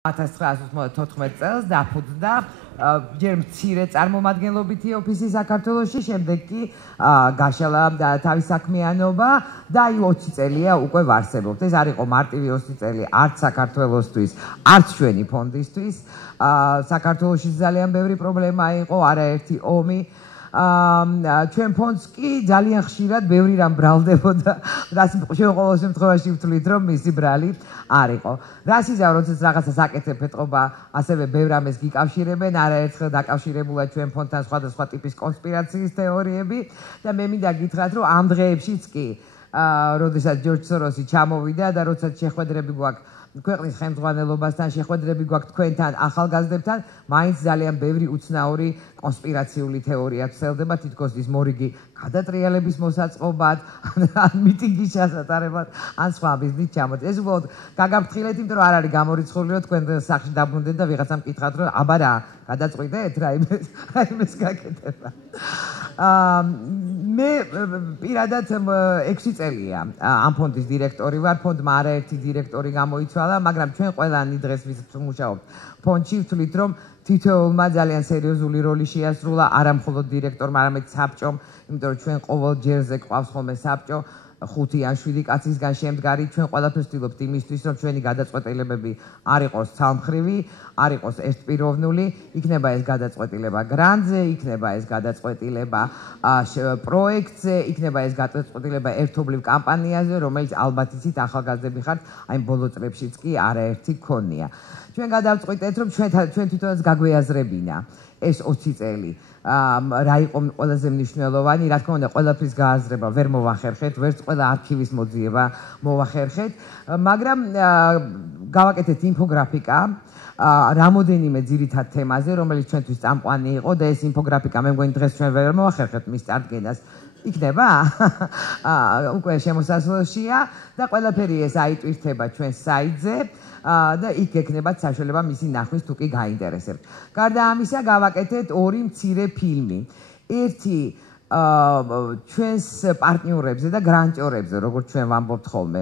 1914 წელს დაფუძნდა ჯერ მცირე წარმომადგენლობითი ოფისი საქართველოში, შემდეგ კი გაშალა თავის საქმიანობა და 20 წელია უკვე ვარსებობთ. ეს არ იყო მარტივი 20 წელი არც საქართველოსთვის, არც ჩვენი ფონდისთვის. საქართველოში ძალიან ბევრი პრობლემა იყო, არაერთი ომი. ჩვენ ფონდს კი ძალიან ხშირად ბევრი რამ ბრალდებოდა, რაც ჩვენ ყოველ შემთხვევაში ვთვლით, რომ მისი ბრალი არ იყო. რას იზამ, როდესაც რაღაცას აკეთებ ეთყობა, ასევე ბევრ რამეს გიკავშირებენ, არაერთხელ დაკავშირებულა ჩვენ ფონდთან სხვადასხვა ტიპის კონსპირაციის თეორიები და მე მინდა გითხრათ, რომ ამ დღეებშიც კი, როდესაც ჯორჯ სოროსი ჩამოვიდა და როდესაც შეხვედრები გვაქვს ქვეყნის ხელმძღვანელობასთან, შეხვედრები გვაქვს თქვენთან, ახალგაზრდებთან, მაინც ძალიან ბევრი უცნაური კონსპირაციული თეორია ვრცელდება, თითქოს ის მორიგი გადატრიალების მოსაწყობად, ან მიტინგის ჩასატარებად, ან სხვა ბიზნესის ჩამოწევად. ეს უბრალოდ გაგაფრთხილეთ, იმიტომ რომ არ არის გამორიცხული, რომ თქვენ სახში დაბრუნდეთ და ვიღაცამ კითხავთ, რომ აბა რა, გადაწყვიტეთ რაიმეს გაკეთება. მე პირადად 6 წელია ამ ფონდის დირექტორი ვარ, ფონდმა არაერთი დირექტორი გამოიცვალა, მაგრამ ჩვენ ყველანი დღეს ვიმუშაობთ ფონდში, ვთვლით, რომ თითოეულმა ძალიან სერიოზული როლი შეასრულა, არა მხოლოდ დირექტორმა, არამედ საბჭომ, იმიტომ რომ ჩვენ ყოველ ჯერზე გვყავს ხოლმე საბჭო, 5 ან 7 კაცისგან შემდგარი, ჩვენ ყველაფერს ვცდილობთ იმისთვის, რომ ჩვენი გადაწყვეტილებები არ იყოს ცალმხრივი, არ იყოს ერთპიროვნული, იქნება ეს გადაწყვეტილება გრანტზე, იქნება ეს გადაწყვეტილება პროექტზე, იქნება ეს გადაწყვეტილება ერთობლივ კამპანიაზე, რომელიც ალბათ იცით ახალგაზრდები ხართ, აი ბოლო წლებშიც კი არაერთი გქონია. ჩვენ გადავწყვიტეთ, რომ ჩვენ თვითონაც გაგვეაზრებინა ეს 20 წელი. რა იყო ყველაზე მნიშვნელოვანი, რა თქმა უნდა, ყველაფრის გააზრება ვერ მოვახერხეთ, ვერც ყველა არქივის მოძიება მოვახერხეთ, მაგრამ გავაკეთეთ ინფოგრაფიკა რამოდენიმე ძირითად თემაზე, რომელიც ჩვენთვის წამყვანი იყო და ეს ინფოგრაფიკა მე მგონი დღეს ჩვენ ვერ მოვახერხეთ მის წარდგენას. იქნება? უკვე შემოსასვლელშია და ყველაფერი ეს აიტვირთება ჩვენ საიტზე. და იქ ექნებათ საშუალება მისი ნახვის თუ კი გაინტერესებთ. გარდა ამისა, გავაკეთეთ 2 მცირე ფილმი. ერთი ჩვენს პარტნიორებზე და გრანტიორებზე, როგორც ჩვენ ვამბობთ ხოლმე,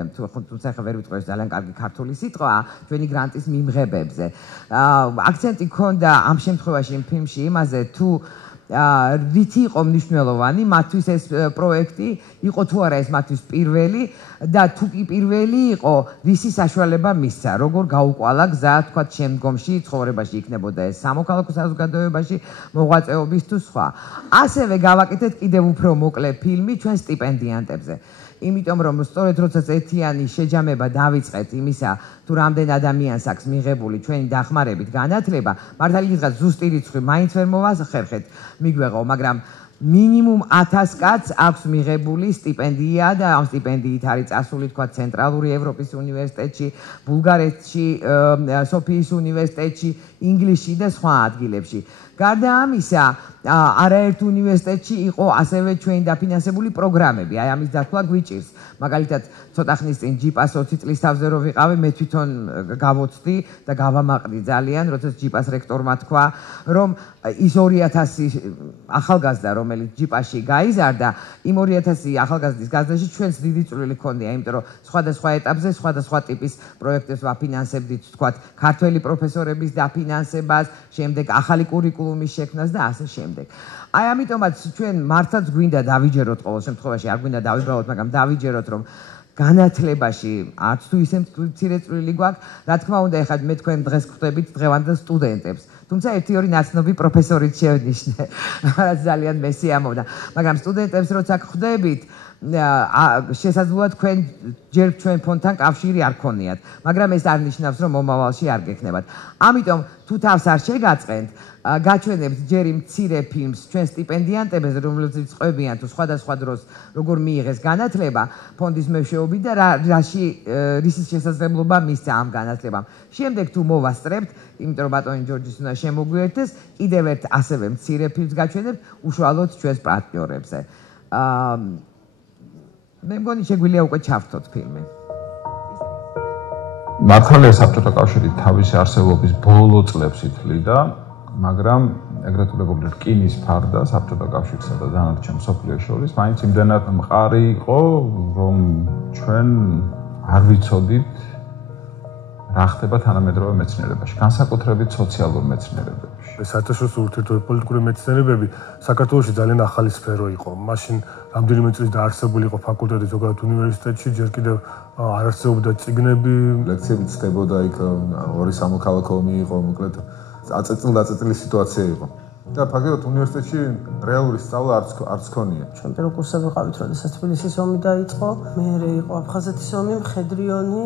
თუმცა ხა ვერ ვიტყვევს ძალიან კარგი ქართული სიტყვა, ჩვენი გრანტის მიმღებებზე. აქცენტი ქონდა ამ შემთხვევაში იმ ფილმში იმაზე, თუ რითი იყო მნიშვნელოვანი მათთვის ეს პროექტი, იყო თუ არა ეს მათთვის პირველი და თუ კი პირველი იყო, რისი საშუალება მისცა, როგორ გაუკვალა გზა, თქვათ, შემდგომში ცხოვრებაში იქნებოდა ეს სამოქალაქო საზოგადოებაში მოღვაწეობის თუ სხვა. ასევე გავაკეთეთ კიდევ უფრო მოკლე ფილმი ჩვენ სტიპენდიანტებზე. იმიტომ რომ სწორედ როდესაც ერთიანი შეჯამება დავიწყეთ იმისა, თუ რამდენ ადამიანს აქვს მიღებული ჩვენი დახმარებით განათლება, მართალი გითხრათ, ზუსტი რიცხვი მაინც ვერ მოვახერხეთ, მიგვეღო, მაგრამ მინიმუმ 1000 კაცს აქვს მიღებული სტიპენდია და ამ სტიპენდიით არის წასული, თქვა, ცენტრალური ევროპის უნივერსიტეტში, ბულგარეთში, სოფიის უნივერსიტეტში, ინგლისში და სხვა ადგილებში. გარდა ამისა, არაერთ უნივერსიტეტში იყო ასევე ჩვენი დაფინანსებული პროგრამები, აი ამის დათვლა გვიჭირს. მაგალითად, ცოტა ხნის წინ ჯიპას 20 წლის თავზე რო ვიყავი, მე თვითონ გავოცდი და გავამაყდი ძალიან, როდესაც ჯიპას რექტორმა თქვა, რომ ის 2000 ახალგაზრდა, რომელიც ჯიპაში გაიზარდა, იმ 2000 ახალგაზრდის გაზრდაში ჩვენს დიდი წვლილი ჰქონია, იმიტომ რომ სხვადასხვა ეტაპზე სხვადასხვა ტიპის პროექტებს ვაფინანსებდით, თქვათ, ქართველი პროფესორების დაფინანსებას, შემდეგ ახალი კურიკულუმის შექმნას და ასე შემდეგ. აი ამიტომაც ჩვენ მართლაც გვინდა დავიჯეროთ ყოველ შემთხვევაში, არ გვინდა დავიბრალოთ, მაგრამ დავიჯეროთ, რომ განათლებაში არც თუ ისე მცირე წვლილი გვაქვს, რა თქმა უნდა, ეხლა მე თქვენ დღეს ხვდებით დღევანდელ სტუდენტებს. თუმცა 1-2 ნაცნობი პროფესორით შევნიშნე, რაც ძალიან მესიამოვდა. მაგრამ სტუდენტებს როცა ხვდებით, შესაძლოა თქვენ ჯერ ჩვენ ფონდთან კავშირი არ გქონიათ, მაგრამ ეს არ ნიშნავს, რომ მომავალში არ გექნებათ. ამიტომ თუ თავს არ შეგაწყენთ, გაჩვენებთ ჯერ იმ მცირე ფილმს ჩვენ სტიპენდიანტებს, რომლებიც ყვებიან თუ სხვადასხვა დროს როგორ მიიღეს განათლება ფონდის მეშვეობით და რისი შესაძლებლობა მისცა ამ განათლებამ. შემდეგ თუ მოვასწრებთ, იმიტომ რომ ბატონი ჯორჯის უნდა შემოგვიერთდეს, კიდევ ერთ ასევე მცირე ფილმს გაჩვენებთ უშუალოდ ჩვენს პარტნიორებზე. მე მგონი შეგვიძლია უკვე ჩავთოთ ფილმი. მართალია საბჭოთა კავშირი თავისი არსებობის ბოლო წლებს ითვლიდა, მაგრამ ეგრეთ წოდებული რკინის ფარდა საბჭოთა კავშირსა და დანარჩენ მსოფლიოს შორის მაინც იმდენად მყარი იყო, რომ ჩვენ არ ვიცოდით რა ხდება თანამედროვე მეცნიერებაში, განსაკუთრებით სოციალურ მეცნიერებებში. საერთაშორისო ურთიერთობების პოლიტიკური მეცნიერებები საქართველოში ძალიან ახალი სფერო იყო. მაშინ რამდენიმე წლის დაარსებული იყო ფაკულტეტი ზოგადად უნივერსიტეტში, ჯერ კიდევ არ არსებობდა წიგნები, ლექციებიც ხდებოდა იქ, ორი სამოქალაქო ომი იყო, მოკლედ აწეწილ-დაწეწილი სიტუაცია იყო. და ფაქტობრივად უნივერსიტეტში რეალური სწავლა არც ქონია. ჩვენ პირველ კურსზე ვიყავით, როდესაც თბილისის ომი დაიწყო, მერე იყო აფხაზეთის ომი, მხედრიონი,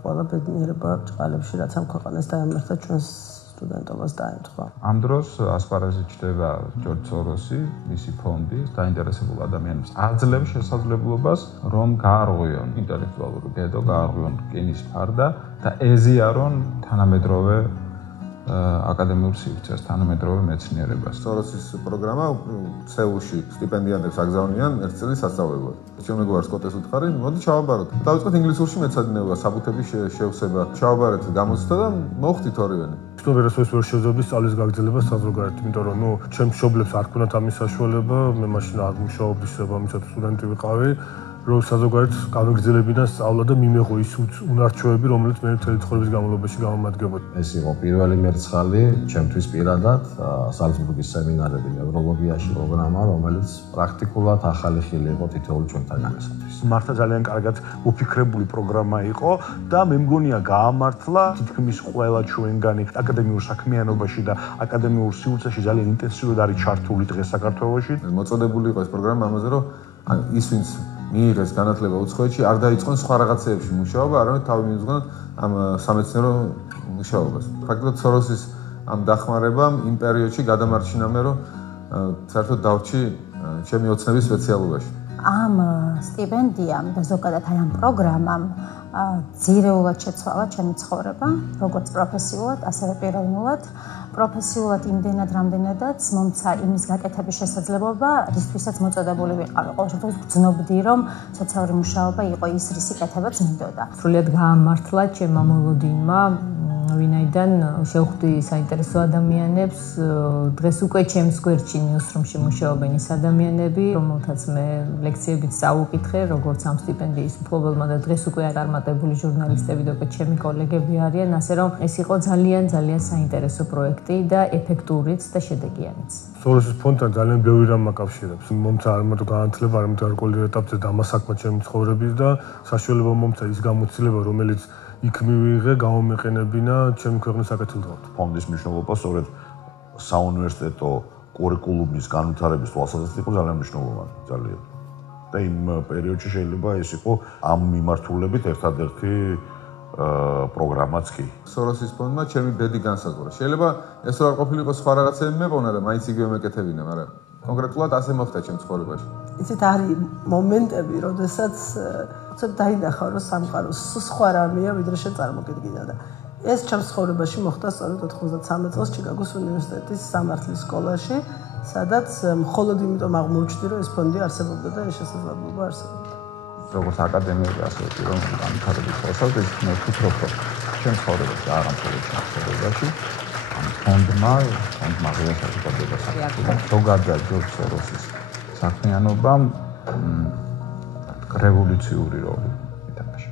ყველა ბედნიერება ჭყალებში, რაც ამ ქვეყანას დაემართა, ჩვენს სტუდენტობას დაემთხვა. ამ დროს ასპარეზი ჩდება ჯორჯ სოროსი, მისი ფონდი, დაინტერესებულ ადამიანებს აძლევს შესაძლებლობას, რომ გაარღვიონ ინტელექტუალური გედო, გაარღვიონ რკინის ფარდა და ეზიარონ თანამედროვე აკადემიურ სივრცეს, თანამედროვე მეცნიერებას. სოროსის პროგრამა სეულში სტიპენდიანტებს აგზავნიან ერთ წლის სასწავლებლად. ჩემ მეგობარს კოტეს უთხარი, მოდი ჩავაბაროთ. დავიწყოთ ინგლისურში მეცადინეობა, საბუთების შევსება. ჩავაბარეთ გამოცდა და მოვხდით ორივენი. ვერასოდეს ვერ შევძლებდი სწავლის გაგრძელებას საზოგადოებრივ, იმიტომ რომ ჩემს მშობლებს არ ქონდათ ამის საშუალება, მე მაშინ არ მუშაობდი, შესაბამისად სტუდენტი ვიყავი. რომ საზოგადოებრივ გავეგრძელებინა სწავლა და მიმეღო ის უნარჩვევები, რომელიც მე მთელი ცხოვრების განმავლობაში გამომადგებოდი. ეს იყო პირველი მერცხალი ჩემთვის პირადად ზალცბურგის სემინარები ნევროლოგიაში პროგრამა, რომელიც პრაქტიკულად ახალი ხილი იყო თითოეულ ჩვენთაგანისათვის. მართლა ძალიან კარგად უფიქრებული პროგრამა იყო და მე მგონია გაამართლა თითქმის ყველა ჩვენგანი აკადემიურ საქმიანობაში და აკადემიურ სივრცეში ძალიან ინტენსიურად არის ჩართული დღეს საქართველოში. მოწოდებული იყო ეს პროგრამა ამაზე, რომ ის ვინც მიიღეს განათლება უცხოეთში, არ დაიწყონ სხვა რაღაცეებში მუშაობა, არამედ თავი მიუძღვნათ ამ სამეცნიერო მუშაობას. ფაქტობრივად სოროსის ამ დახმარებამ იმ პერიოდში გადამარჩინა მე, რომ საერთოდ დავრჩი ჩემი ოცნების სპეციალობაში. ამ სტიპენდიამ და ზოგადად ამ პროგრამამ ძირეულად შეცვალა ჩემი ცხოვრება, როგორც პროფესიულად, ასევე პიროვნულად. პროფესიულად იმდენად, რამდენადაც მომცა იმის გაკეთების შესაძლებლობა, რისთვისაც მოწოდებული ვიყავი. ყოველ შემთხვევაში ვგრძნობდი, რომ სოციალური მუშაობა იყო ის, რის იკეთებაც მინდოდა. სრულიად გაამართლა ჩემმა მოლოდინმა, ვინაიდან შევხვდი საინტერესო ადამიანებს, დღეს უკვე ჩემს გვერდში ნიუსრუმში მუშაობენ ის ადამიანები, რომელთაც მე ლექციებით წავუკითხე, როგორც ამ სტიპენდიის მფლობელმა და დღეს უკვე წარმატებული ჟურნალისტები და უკვე ჩემი კოლეგები არიან, ასე რომ ეს იყო ძალიან საინტერესო პროექტი და ეფექტურიც და შედეგიანიც. სოროსის ფონდთან ძალიან ბევრი რამ აკავშირებს. მომცა არ მარტო განათლება, არამედ გარკვეული ეტაპზე დამასაქმა ჩემი ცხოვრების და საშუალება მომცა ის გამოცდილება, რომელიც იქ მივიღე, გამომეყენებინა ჩემი ქვეყნის საკეთილდღეოდ. ფონდის მნიშვნელობა სწორედ საუნივერსიტეტო კურიკულუმის განვითარების თვალსაზრისით იყო ძალიან მნიშვნელოვანი, ძალიან. და იმ პერიოდში შეიძლება ეს იყო ამ მიმართულებით ერთადერთი პროგრამაც კი. სოროსის ფონდმა ჩემი ბედი განსაზღვრა. შეიძლება ეს არ ყოფილიყო სხვა რაღაცები მეყონა და მაინც იგივე მეკეთებინა, მაგრამ კონკრეტულად ასე მოხდა ჩემს ცხოვრებაში. იცით, არის მომენტები, როდესაც ცოტა დაინახა, რომ სამყაროს სხვა რამეა, ვიდრე შეწარმოგედგინა და ეს ჩემს ცხოვრებაში მოხდა სწორედ 93 წელს ჩიკაგოს უნივერსიტეტის სამართლის სკოლაში, სადაც მხოლოდ იმიტომ აღმოჩნდი, რომ ეს ფონდი არსებობდა და ეს შესაძლებლობა არსებობდა. როგორც აკადემიური, ასევე პიროვნული განვითარების თვალსაზრისით, მე ვფიქრობ, რომ ჩემს ცხოვრებაში არ ამხოლოდ შემთხვევაში ამ ფონდმა ღია საზოგადოებას აკეთებს. ზოგადად ჯორჯ სოროსის საქმიანობამ რევოლუციური როლი ითამაშა.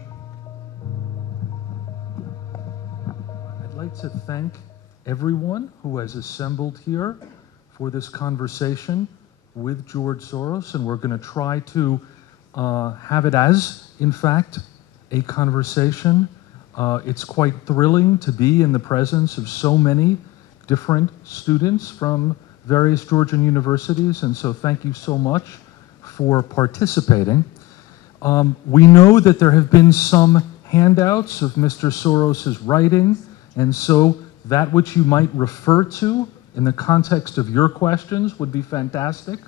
I'd like to thank everyone who has assembled here for this conversation with George Soros, and we're going to try to have it as, in fact, a conversation. It's quite thrilling to be in the presence of so many different students from various Georgian universities, and so thank you so much for participating. We know that there have been some handouts of Mr. Soros's writing, and so that which you might refer to in the context of your questions would be fantastic.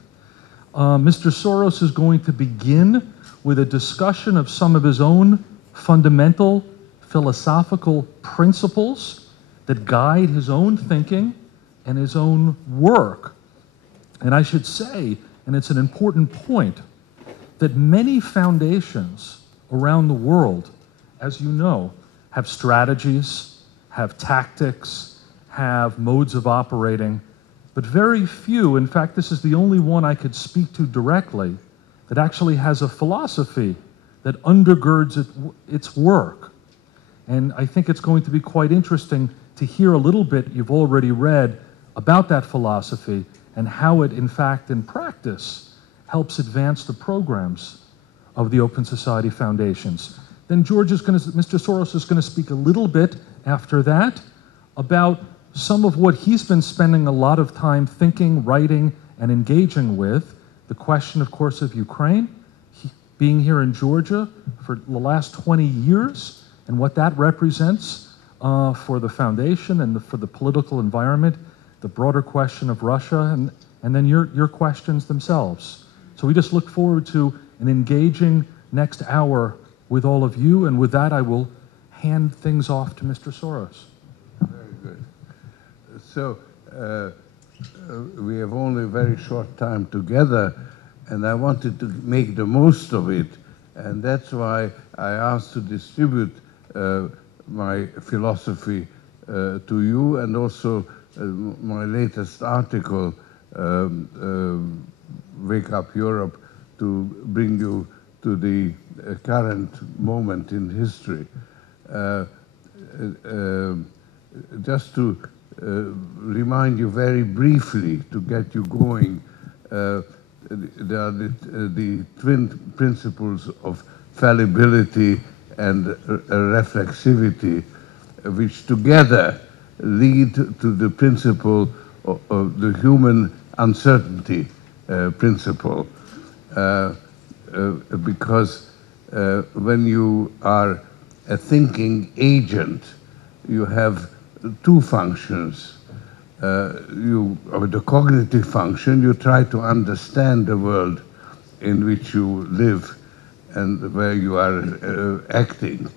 Mr. Soros is going to begin with a discussion of some of his own fundamental philosophical principles that guide his own thinking and his own work. And I should say, and it's an important point, that many foundations around the world, as you know, have strategies, have tactics, have modes of operating, but very few, in fact, this is the only one I could speak to directly, that actually has a philosophy that undergirds its work. And I think it's going to be quite interesting to hear a little bit you've already read about that philosophy and how it, in fact, in practice, helps advance the programs of the Open Society Foundations. Then Mr. Soros is going to speak a little bit after that about some of what he's been spending a lot of time thinking, writing, and engaging with. The question, of course, of Ukraine, being here in Georgia for the last 20 years, and what that represents for the foundation and for the political environment, the broader question of Russia, and then your questions themselves. So we just look forward to an engaging next hour with all of you, and with that I will hand things off to Mr. Soros. Very good. So we have only a very short time together, and I wanted to make the most of it, and that's why I asked to distribute my philosophy to you, and also my latest article, Wake Up Europe, to bring you to the current moment in history. Just to remind you very briefly, to get you going, there are the twin principles of fallibility and reflexivity, which together lead to the principle of the human uncertainty principle. Because when you are a thinking agent, you have two functions. The cognitive function, you try to understand the world in which you live and where you are acting.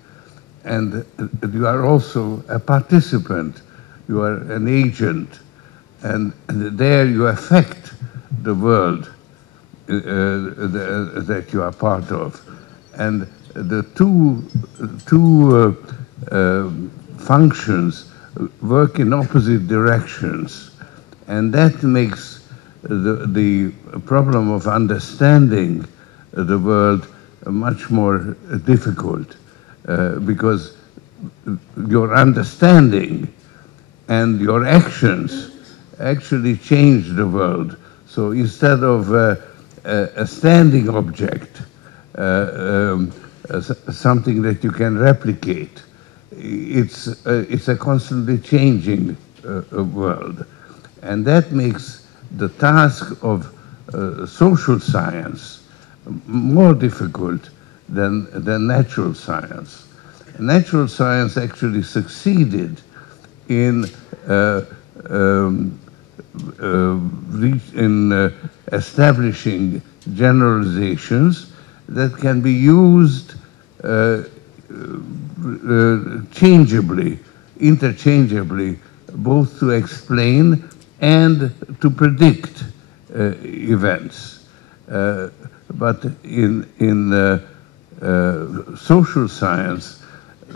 And you are also a participant, you are an agent, and there you affect the world that you are part of. And the two functions work in opposite directions, and that makes the problem of understanding the world much more difficult, because your understanding and your actions actually change the world. So instead of a standing object, something that you can replicate, it's a constantly changing world. And that makes the task of social science more difficult than natural science. Natural science actually succeeded in establishing generalizations that can be used interchangeably, both to explain and to predict events. But in social science,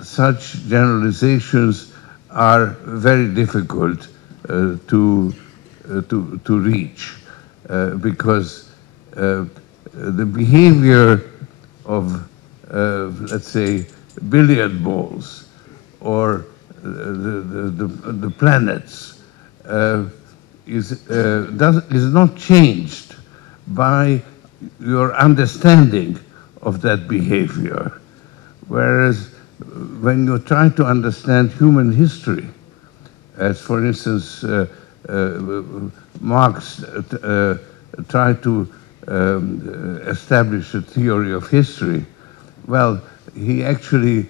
such generalizations are very difficult to reach, because the behavior of, let's say, billiard balls or the planets is not changed by your understanding of that behavior. Whereas when you try to understand human history, as for instance Marx tried to establish a theory of history, well, he actually,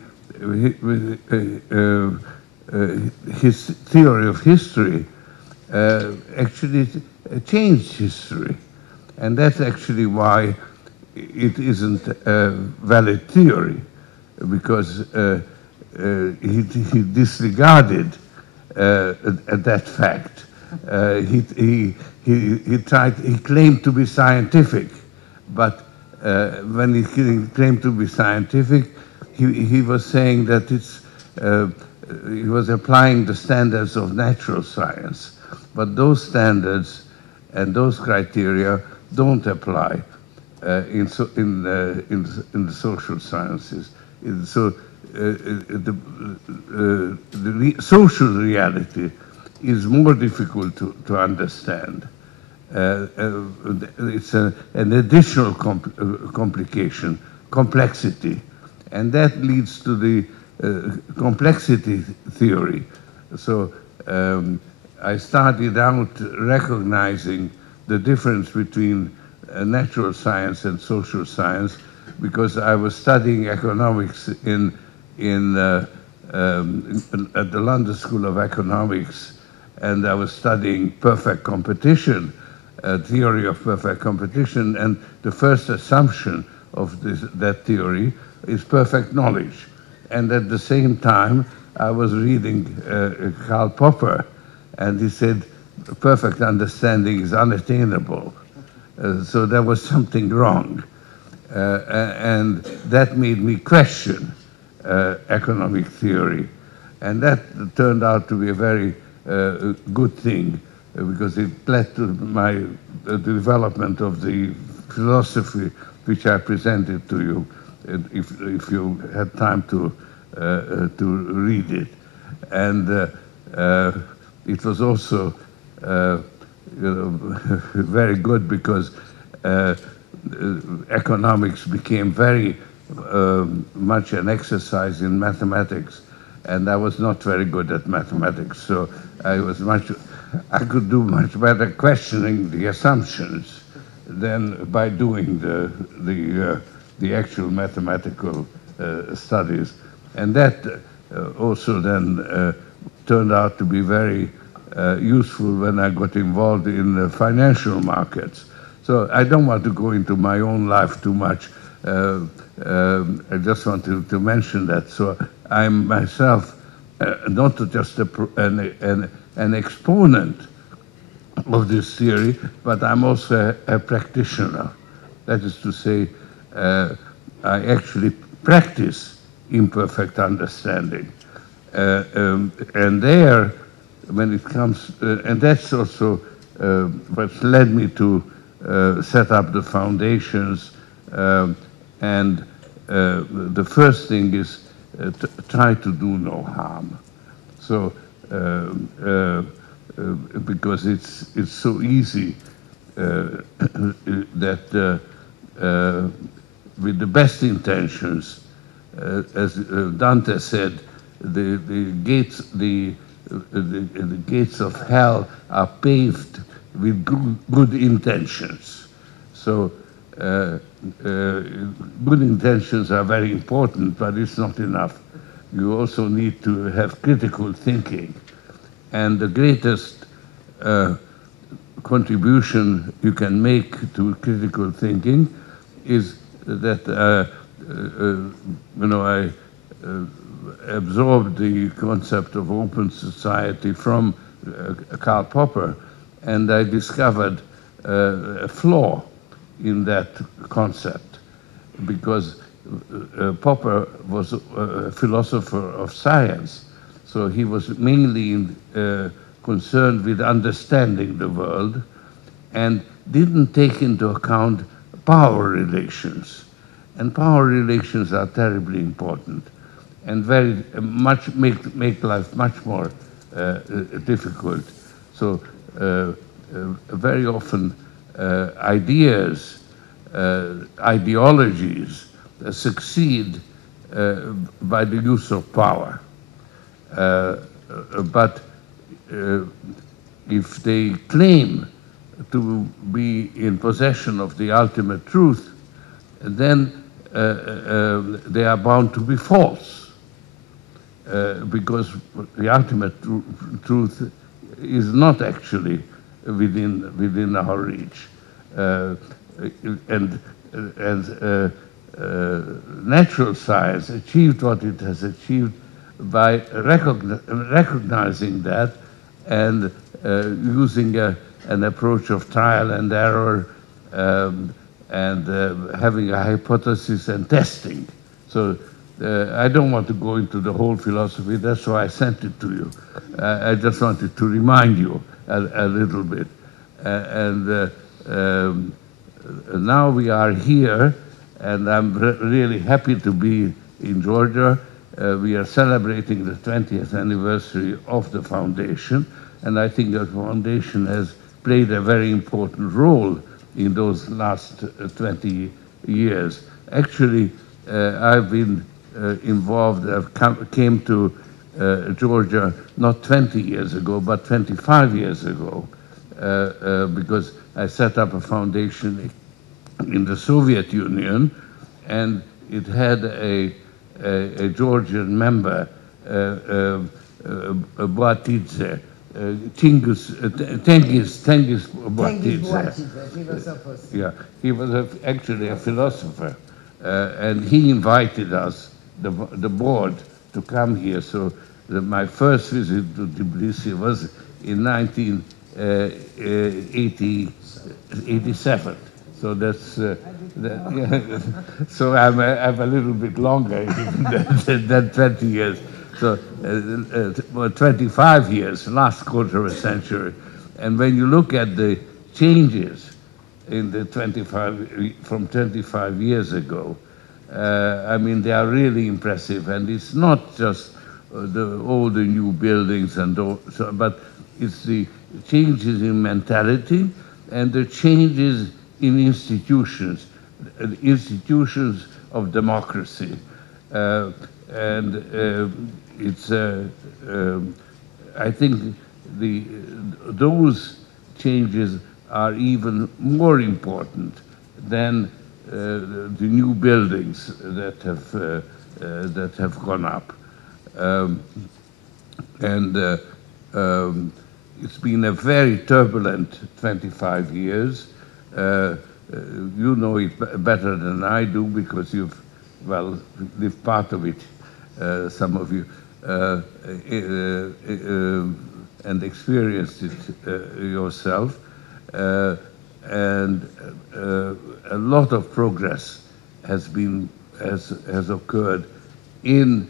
his theory of history actually changed history. And that's actually why it isn't a valid theory, because he disregarded that fact. He claimed to be scientific, but when he claimed to be scientific, he was saying that he was applying the standards of natural science, but those standards and those criteria don't apply in the social sciences. So social reality is more difficult to understand. It's an additional complication, complexity, and that leads to the complexity theory. So I started out recognizing the difference between natural science and social science because I was studying economics at the London School of Economics, and I was studying perfect competition, theory of perfect competition, and the first assumption of that theory is perfect knowledge. And at the same time, I was reading Karl Popper, and he said, perfect understanding is unattainable. So there was something wrong. And that made me question economic theory. And that turned out to be a very good thing, because it led to the development of the philosophy which I presented to you, if you had time to read it. And it was also very good because economics became very much an exercise in mathematics, and I was not very good at mathematics, so I could do much better questioning the assumptions than by doing the actual mathematical studies. And that also then turned out to be very useful when I got involved in the financial markets. So I don't want to go into my own life too much. I just want to mention that. So I'm myself not just an exponent of this theory, but I'm also a practitioner. That is to say, I actually practice imperfect understanding. And there, when it comes, and that's also what's led me to set up the foundations. And the first thing is try to do no harm. So, because it's so easy that with the best intentions, as Dante said, the gates of hell are paved with good intentions. So good intentions are very important, but it's not enough. You also need to have critical thinking. And the greatest contribution you can make to critical thinking is that, I absorbed the concept of open society from Karl Popper, and I discovered a flaw in that concept, because Popper was a philosopher of science, so he was mainly concerned with understanding the world and didn't take into account power relations. And power relations are terribly important and very much make life much more difficult. So very often ideas, ideologies succeed by the use of power. But if they claim to be in possession of the ultimate truth, then they are bound to be false, because the ultimate truth is not actually within our reach. And natural science achieved what it has achieved by recognizing that and using an approach of trial and error and having a hypothesis and testing. So I don't want to go into the whole philosophy, that's why I sent it to you. I just wanted to remind you a little bit. Now we are here, and I'm really happy to be in Georgia, we are celebrating the 20th anniversary of the foundation, and I think the foundation has played a very important role in those last 20 years. Actually, I've been involved, came to Georgia not 20 years ago, but 25 years ago, because I set up a foundation in the Soviet Union, and it had a Georgian member, Boatidze, Tengiz Boatidze. Yeah, he was actually a philosopher, and he invited us, the board, to come here. So my first visit to Tbilisi was in 1987. So that's so I'm a little bit longer than 20 years. So 25 years, last quarter of a century. And when you look at the changes in the from 25 years ago, I mean, they are really impressive. And it's not just all the new buildings, but it's the changes in mentality and the changes in institutions of democracy. It's I think those changes are even more important than the new buildings that have gone up. It's been a very turbulent 25 years. You know it better than I do because you've, well, lived part of it, some of you, and experienced it yourself. And a lot of progress has occurred in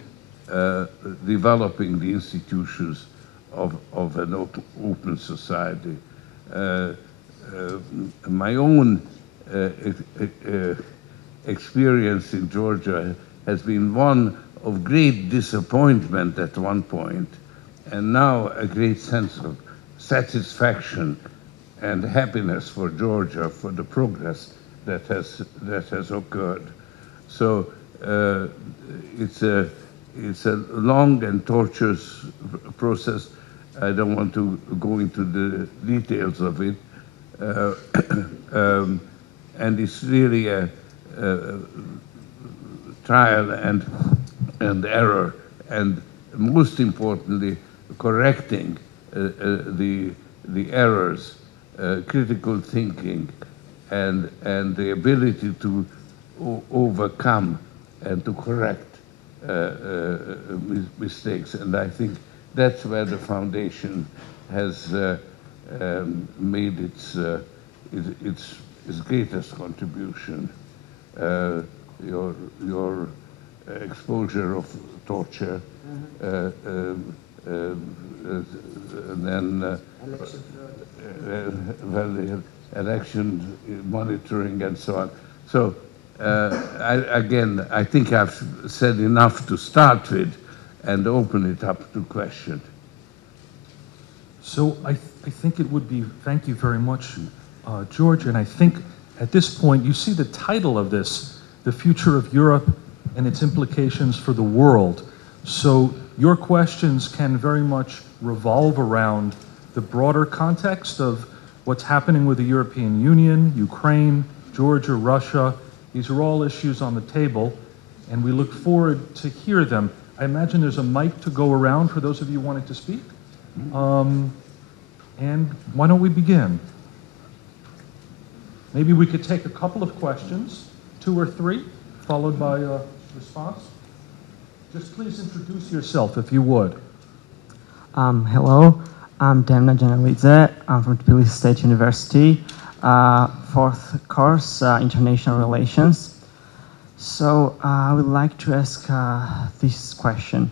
developing the institutions of an open society. My own experience in Georgia has been one of great disappointment at one point, and now a great sense of satisfaction and happiness for Georgia for the progress that has occurred. So it's a long and tortuous process. I don't want to go into the details of it. And it's really a trial and error, and most importantly, correcting the errors, critical thinking, and the ability to overcome and to correct mistakes. And I think that's where the foundation has made its greatest contribution. Your exposure of torture, and then election monitoring and so on. So I think I've said enough to start with and open it up to question. So I think it would be, thank you very much, George, and I think at this point you see the title of this, The Future of Europe and Its Implications for the World. So your questions can very much revolve around the broader context of what's happening with the European Union, Ukraine, Georgia, Russia. These are all issues on the table, and we look forward to hear them. I imagine there's a mic to go around for those of you wanting to speak. And why don't we begin? Maybe we could take a couple of questions, 2 or 3, followed by a response. Just please introduce yourself, if you would. Hello, I'm Demna Janelidze. I'm from Tbilisi State University, 4th course, International Relations. So I would like to ask this question.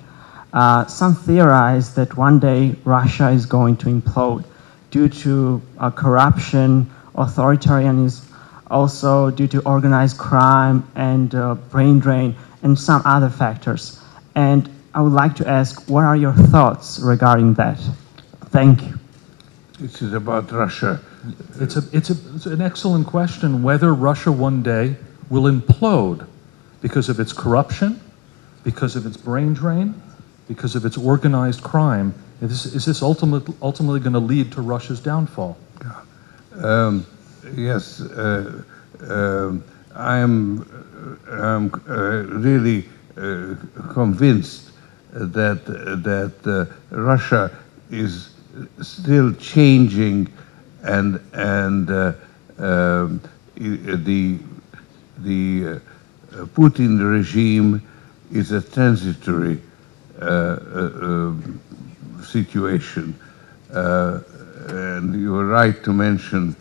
Some theorize that one day Russia is going to implode due to corruption, authoritarianism, also due to organized crime and brain drain and some other factors. And I would like to ask, what are your thoughts regarding that? Thank you. This is about Russia. It's an excellent question whether Russia one day will implode because of its corruption, because of its brain drain, because of its organized crime. Is this ultimately going to lead to Russia's downfall? Yes, I'm really convinced that Russia is still changing, and the Putin regime is a transitory situation, and you are right to mention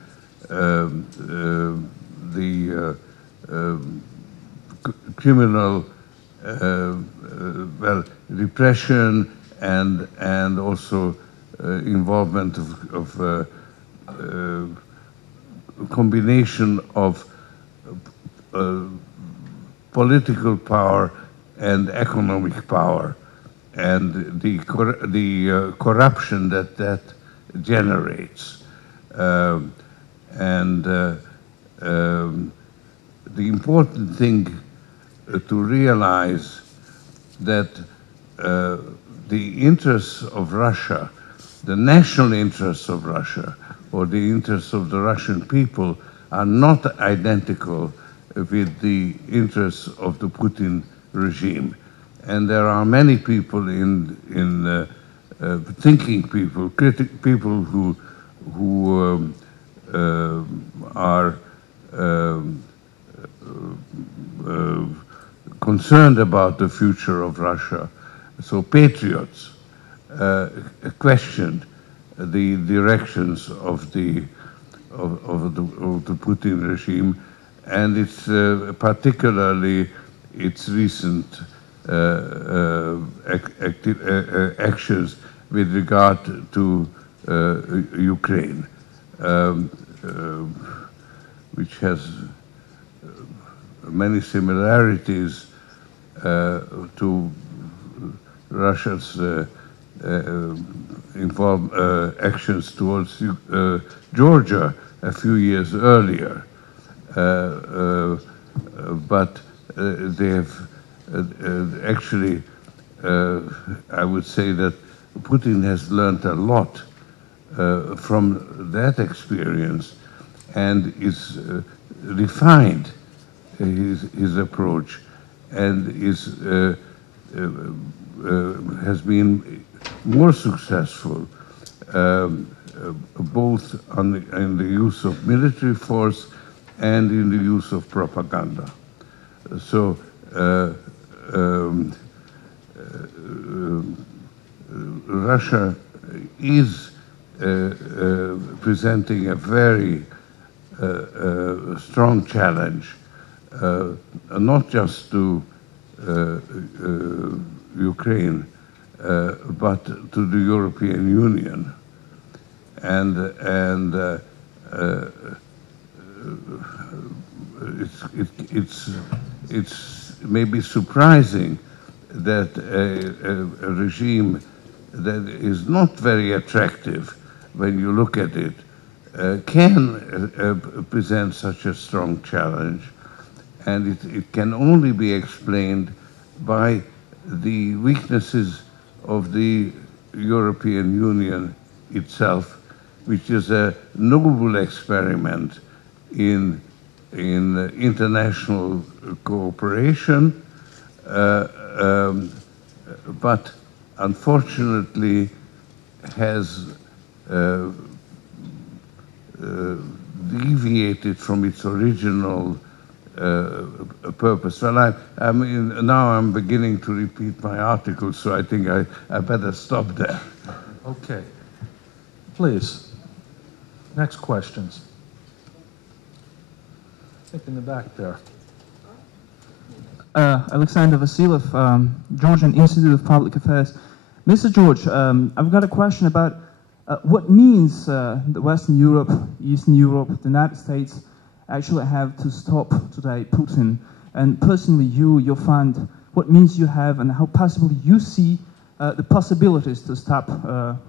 the criminal repression and also involvement of combination of political power and economic power, and the corruption that generates, and the important thing to realize that the interests of Russia, the national interests of Russia, or the interests of the Russian people, are not identical with the interests of the Putin regime. And there are many people thinking people, people who are concerned about the future of Russia. So patriots questioned the directions of the Putin regime, and it's particularly its recent actions with regard to Ukraine, which has many similarities to Russia's actions towards Georgia a few years earlier. But they have actually, I would say that Putin has learned a lot from that experience and is refined his approach, and has been more successful both in the use of military force and in the use of propaganda. So Russia is presenting a very strong challenge, not just to Ukraine, but to the European Union. And it's maybe surprising that a regime that is not very attractive when you look at it can present such a strong challenge, and it can only be explained by the weaknesses of the European Union itself, which is a noble experiment in international cooperation, but unfortunately has deviated from its original purpose. Well, I mean, now I'm beginning to repeat my article, so I think I better stop there. Okay. Please. Next questions. I think in the back there. Alexander Vasilov, Georgian Institute of Public Affairs. Mr. George, I've got a question about what means the Western Europe, Eastern Europe, the United States actually have to stop today Putin. And personally, your fund, what means you have and how possibly you see the possibilities to stop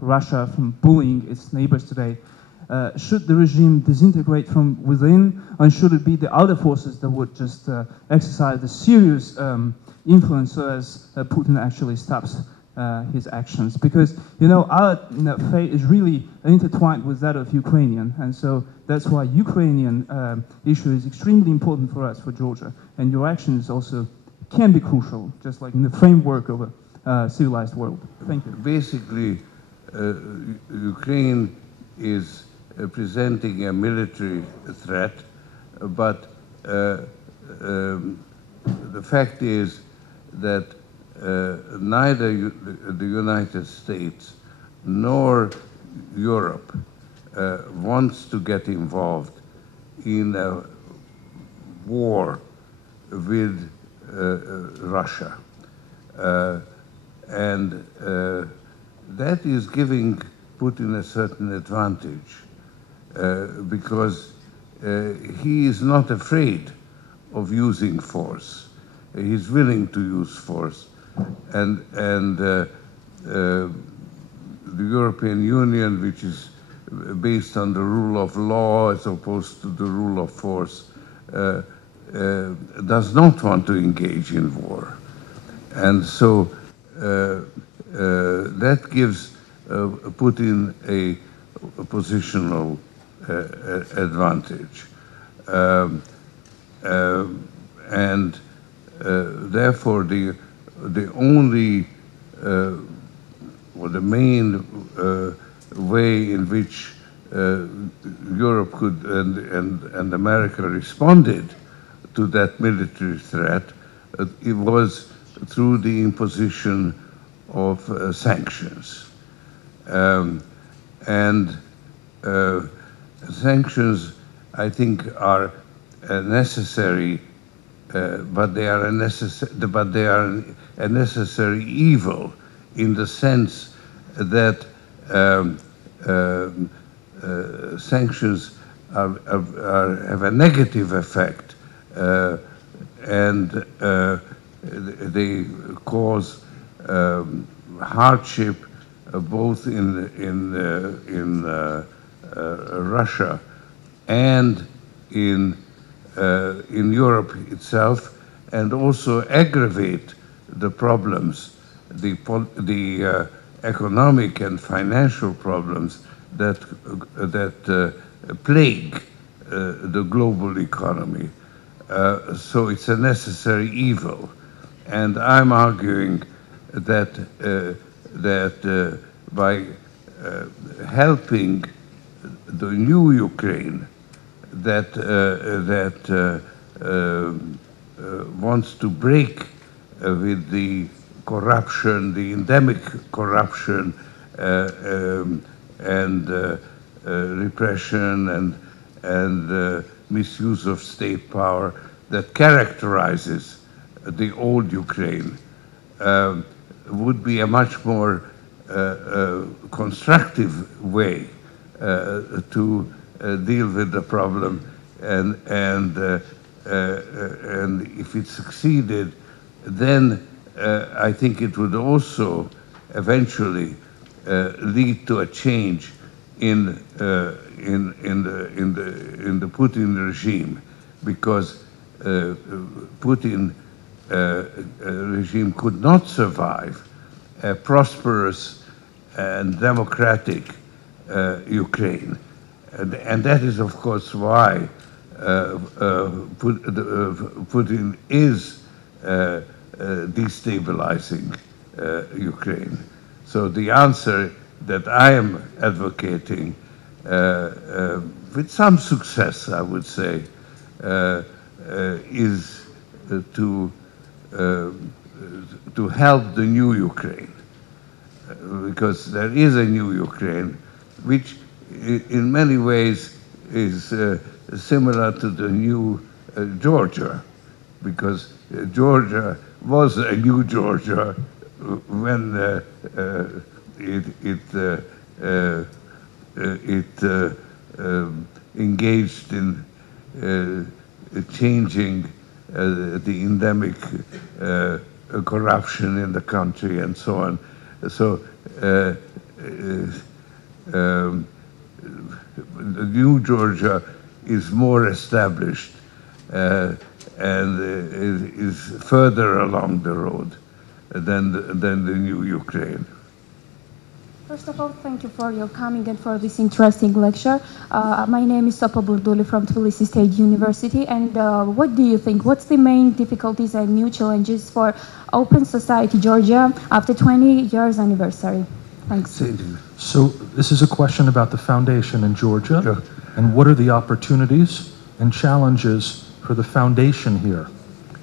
Russia from bullying its neighbors today. Should the regime disintegrate from within, or should it be the outer forces that would just exercise the serious influence so as Putin actually stops his actions? Because, you know, our fate is really intertwined with that of Ukrainian, and so that's why Ukrainian issue is extremely important for us, for Georgia, and your actions also can be crucial, just like in the framework of a civilized world. Thank you. Basically, Ukraine is presenting a military threat, but the fact is that neither the United States nor Europe wants to get involved in a war with Russia. And that is giving Putin a certain advantage because he is not afraid of using force. He's willing to use force. And the European Union, which is based on the rule of law as opposed to the rule of force, does not want to engage in war. And so that gives Putin a positional advantage. And therefore the only or the main way in which Europe could and America responded to that military threat, it was through the imposition of sanctions. Sanctions, I think, are necessary, but they are a necessary evil in the sense that sanctions have a negative effect, and they cause hardship both in Russia and in Europe itself, and also aggravate the problems, the economic and financial problems that plague the global economy. So it's a necessary evil, and I'm arguing that by helping the new Ukraine that wants to break with the corruption, the endemic corruption and repression and misuse of state power that characterizes the old Ukraine, would be a much more constructive way to deal with the problem, and if it succeeded, then I think it would also eventually lead to a change in the Putin regime, because Putin regime could not survive a prosperous and democratic Ukraine. And that is, of course, why Putin is destabilizing Ukraine. So the answer that I am advocating, with some success, I would say, is to help the new Ukraine, because there is a new Ukraine, which in many ways is similar to the new Georgia, because Georgia was a new Georgia when it engaged in changing the endemic corruption in the country and so on. So New Georgia is more established and is further along the road than the new Ukraine. First of all, thank you for your coming and for this interesting lecture. My name is Sopa Burduli from Tbilisi State University. And what do you think? What's the main difficulties and new challenges for Open Society Georgia after 20 years anniversary? Thanks. So this is a question about the foundation in Georgia. Sure. And what are the opportunities and challenges for the foundation here?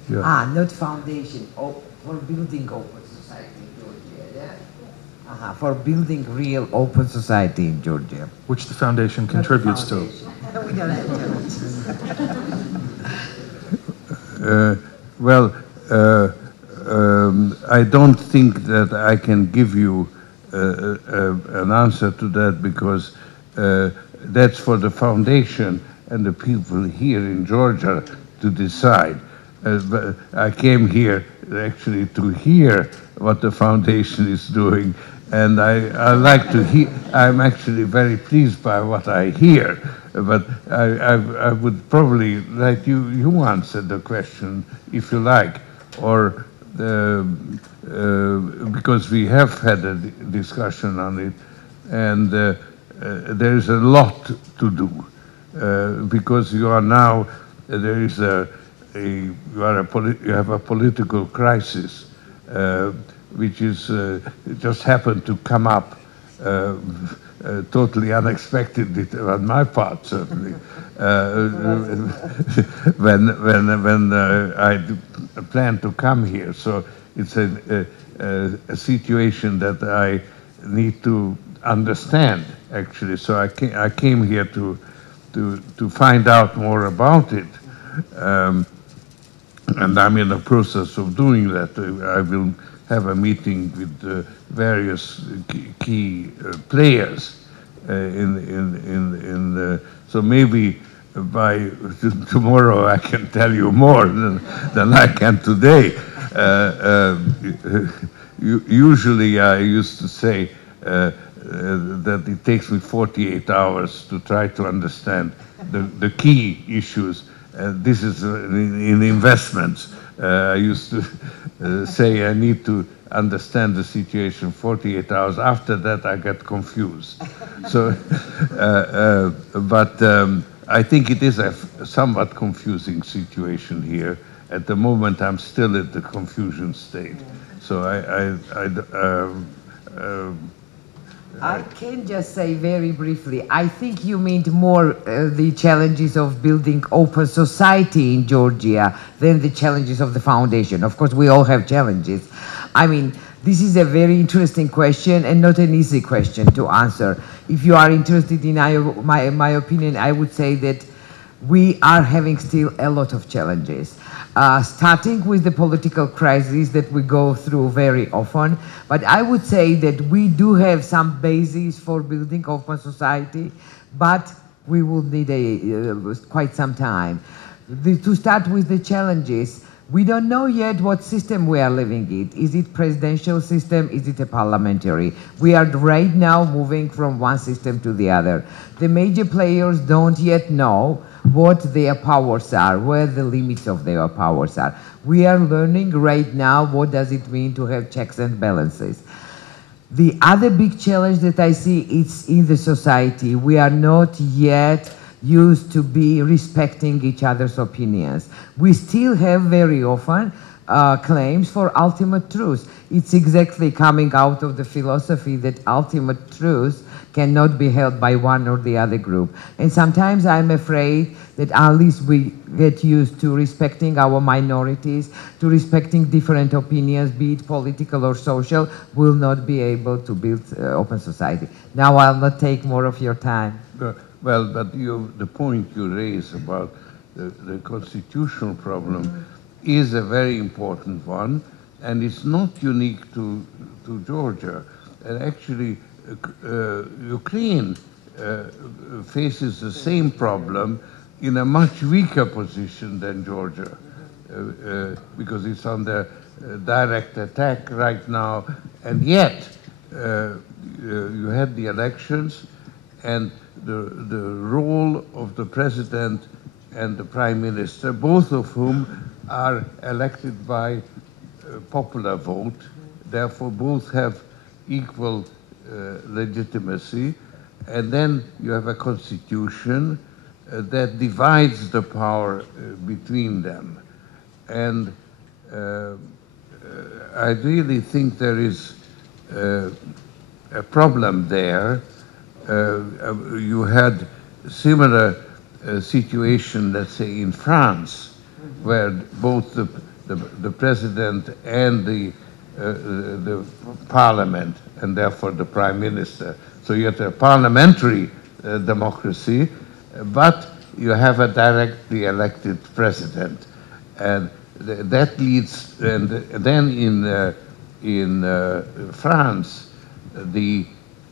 Yeah. Not foundation, for building open society in Georgia, yeah? For building real open society in Georgia. Which the foundation contributes to. We don't have challenges. I don't think that I can give you an answer to that because that's for the foundation and the people here in Georgia to decide. But I came here actually to hear what the foundation is doing, and I like to hear. I'm actually very pleased by what I hear, but I would probably like you answer the question if you like, or because we have had a discussion on it, and there is a lot to do because you are now there is you have a political crisis which is just happened to come up totally unexpectedly on my part, certainly. When I planned to come here, so it's a situation that I need to understand actually. So I came here to find out more about it, and I'm in the process of doing that. I will have a meeting with various key players so maybe by tomorrow I can tell you more than I can today. Usually I used to say that it takes me 48 hours to try to understand the key issues. This is in investments. I used to say I need to understand the situation 48 hours. After that, I get confused. So, but I think it is a somewhat confusing situation here. At the moment, I'm still at the confusion state. So I can just say very briefly, I think you mean more the challenges of building open society in Georgia than the challenges of the foundation. Of course, we all have challenges. I mean, this is a very interesting question and not an easy question to answer. If you are interested in my opinion, I would say that we are having still a lot of challenges. Starting with the political crisis that we go through very often, but I would say that we do have some basis for building open society, but we will need quite some time. To start with the challenges, we don't know yet what system we are living in. Is it presidential system? Is it a parliamentary? We are right now moving from one system to the other. The major players don't yet know what their powers are, where the limits of their powers are. We are learning right now what does it mean to have checks and balances. The other big challenge that I see is in the society. We are not yet used to be respecting each other's opinions. We still have very often claims for ultimate truth. It's exactly coming out of the philosophy that ultimate truth cannot be held by one or the other group. And sometimes I'm afraid that unless we get used to respecting our minorities, to respecting different opinions, be it political or social, we'll not be able to build open society. Now I'll not take more of your time. Well, but the point you raise about the constitutional problem is a very important one, and it's not unique to Georgia. And actually, Ukraine faces the same problem in a much weaker position than Georgia, because it's under direct attack right now, and yet you had the elections, and the role of the president and the prime minister, both of whom are elected by popular vote, therefore both have equal legitimacy, and then you have a constitution that divides the power between them. And I really think there is a problem there. You had similar situation, let's say, in France, where both the president and the parliament, and therefore the prime minister. So you have a parliamentary democracy, but you have a directly elected president, and that leads. And then in France, the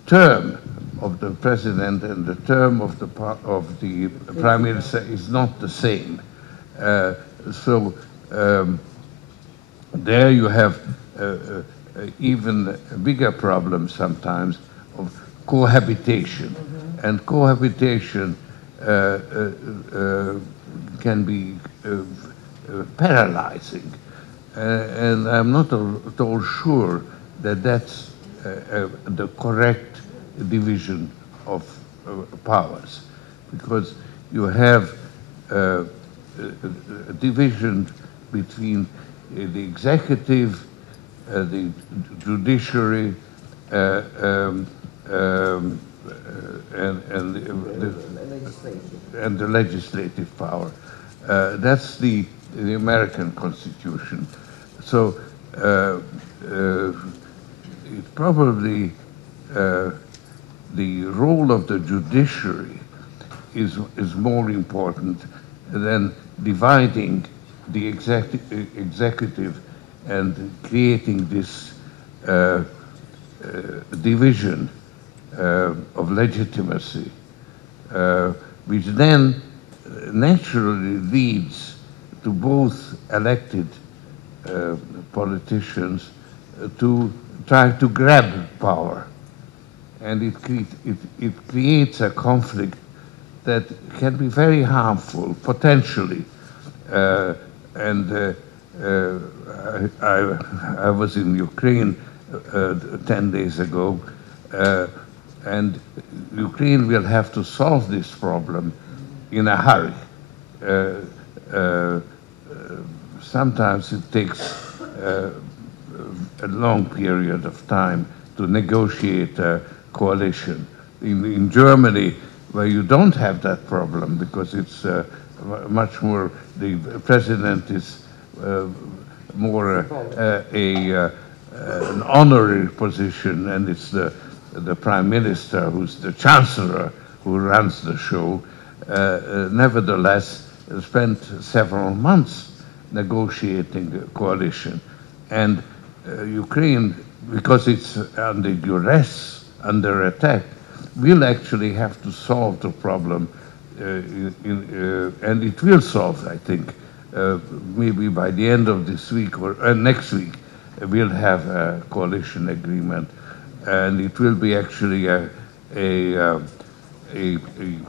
term of the president and the term of the prime minister is not the same. So there you have even a bigger problem sometimes of cohabitation, and cohabitation can be paralyzing, and I'm not at all sure that that's the correct division of powers, because you have a division between the executive, the judiciary, and the legislative power. That's the American Constitution. So it probably the role of the judiciary is more important than dividing the executive and creating this division of legitimacy, which then naturally leads to both elected politicians to try to grab power. And it creates a conflict that can be very harmful, potentially. I was in Ukraine 10 days ago, and Ukraine will have to solve this problem in a hurry. Sometimes it takes a long period of time to negotiate a coalition. In Germany, where you don't have that problem because it's much more, the president is more an honorary position, and it's the prime minister who's the chancellor who runs the show. Nevertheless, spent several months negotiating a coalition, and Ukraine, because it's under duress, under attack, will actually have to solve the problem, and it will solve, I think, maybe by the end of this week or next week, we'll have a coalition agreement, and it will be actually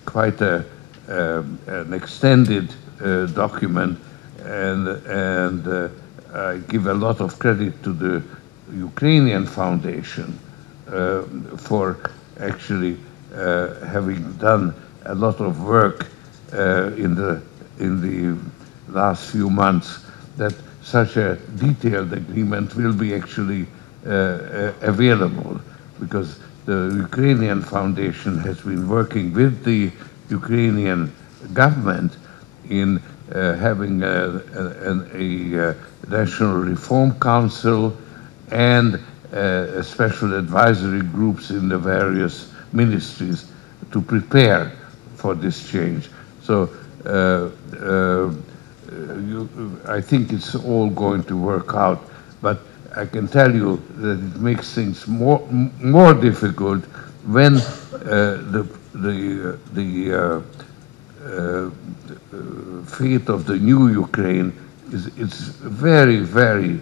quite an extended document, and I give a lot of credit to the Ukrainian Foundation for actually having done a lot of work in the last few months, that such a detailed agreement will be actually available, because the Ukrainian Foundation has been working with the Ukrainian government in having a National Reform Council and special advisory groups in the various ministries to prepare for this change. So I think it's all going to work out, but I can tell you that it makes things more difficult when the fate of the new Ukraine is very, very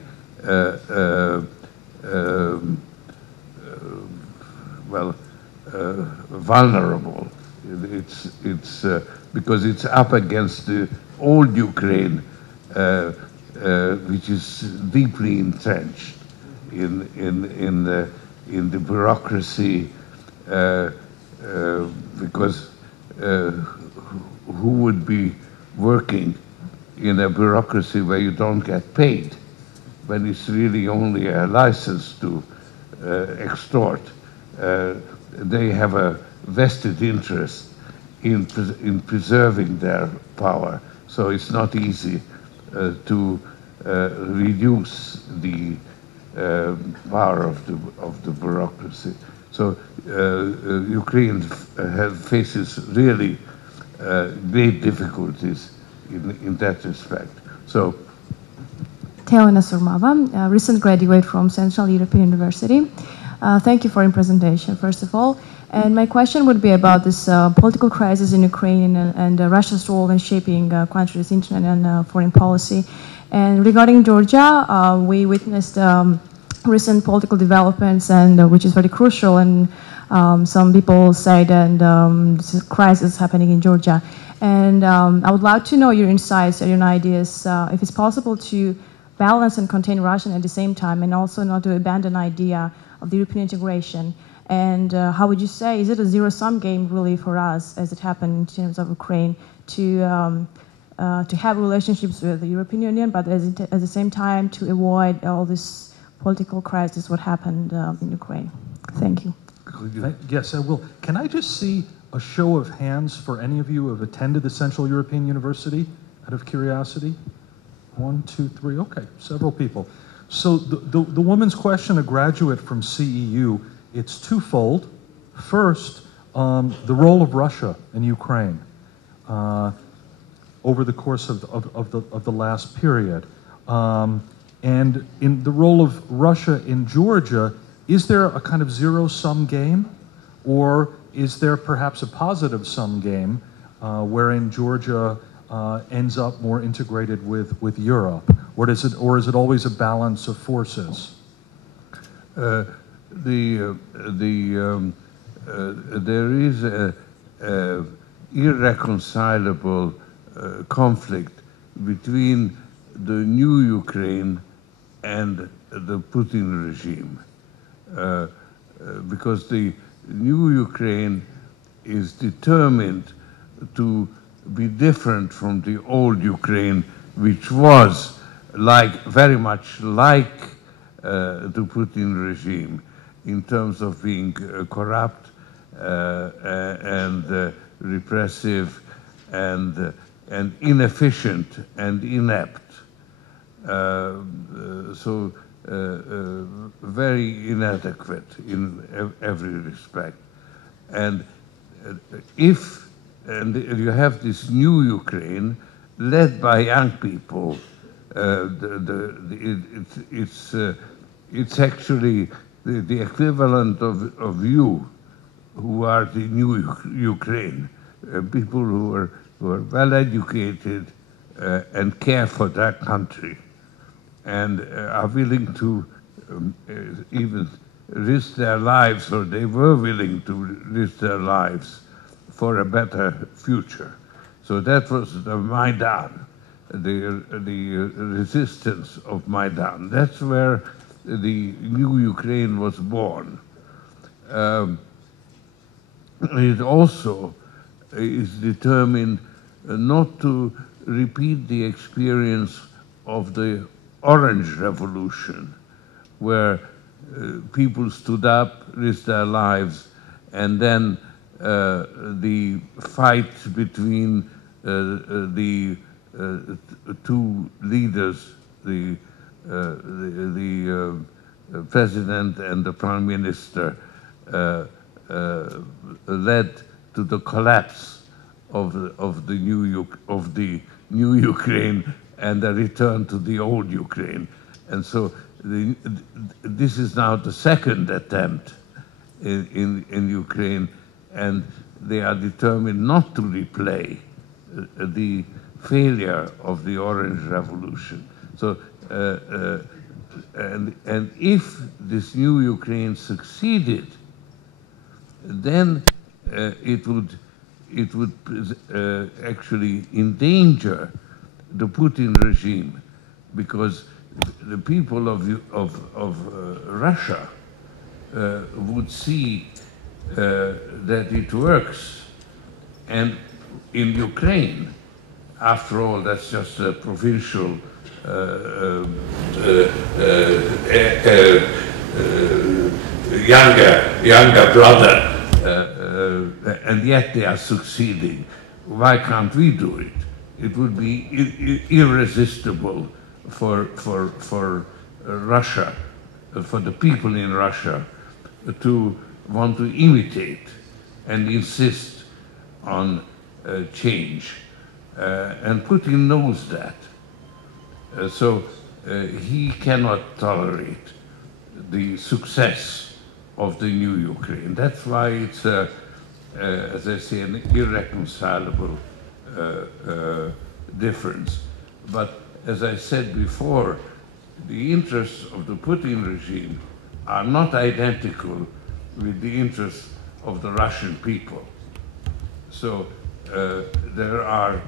vulnerable. It's because it's up against the old Ukraine, which is deeply entrenched in the bureaucracy, because who would be working in a bureaucracy where you don't get paid, when it's really only a license to extort? They have a vested interest in preserving their power, so it's not easy to reduce the power of the bureaucracy. So Ukraine faces really great difficulties in that respect. So, Teona, recent graduate from Central European University. Thank you for your presentation, first of all. And my question would be about this political crisis in Ukraine and Russia's role in shaping country's internal and foreign policy. And regarding Georgia, we witnessed recent political developments, and which is very crucial. And some people say that this is a crisis happening in Georgia. And I would like to know your insights and your ideas, if it's possible to balance and contain Russia at the same time, and also not to abandon the idea of the European integration. And how would you say, is it a zero-sum game really for us, as it happened in terms of Ukraine, to have relationships with the European Union, but at the same time to avoid all this political crisis, what happened in Ukraine? Thank you. Yes, I will. Can I just see a show of hands for any of you who have attended the Central European University, out of curiosity? 1, 2, 3, okay, several people. So the woman's question, a graduate from CEU, it's twofold. First, the role of Russia in Ukraine over the course of the last period. And in the role of Russia in Georgia, is there a kind of zero-sum game? Or is there perhaps a positive-sum game wherein Georgia ends up more integrated with Europe? Or is it always a balance of forces? There is a irreconcilable conflict between the new Ukraine and the Putin regime, because the new Ukraine is determined to be different from the old Ukraine, which was very much like the Putin regime in terms of being corrupt and repressive and inefficient and inept. So very inadequate in every respect. And you have this new Ukraine led by young people, it's actually the equivalent of you, who are the new Ukraine, people who are well educated and care for their country, and are willing to even risk their lives, or they were willing to risk their lives for a better future. So that was the Maidan, the resistance of Maidan. That's where the new Ukraine was born. It also is determined not to repeat the experience of the Orange Revolution, where people stood up, risked their lives, and then the fight between the two leaders, the president and the prime minister, led to the collapse of the new Ukraine and a return to the old Ukraine. And so this is now the second attempt in Ukraine, and they are determined not to replay the failure of the Orange Revolution. So and if this new Ukraine succeeded, then it would actually endanger the Putin regime, because the people of Russia would see that it works, and in Ukraine, after all, that's just a provincial younger brother, and yet they are succeeding. Why can't we do it? It would be irresistible for Russia, for the people in Russia, to want to imitate and insist on change. And Putin knows that. So he cannot tolerate the success of the new Ukraine. That's why it's, as I say, an irreconcilable difference. But as I said before, the interests of the Putin regime are not identical with the interests of the Russian people. So there are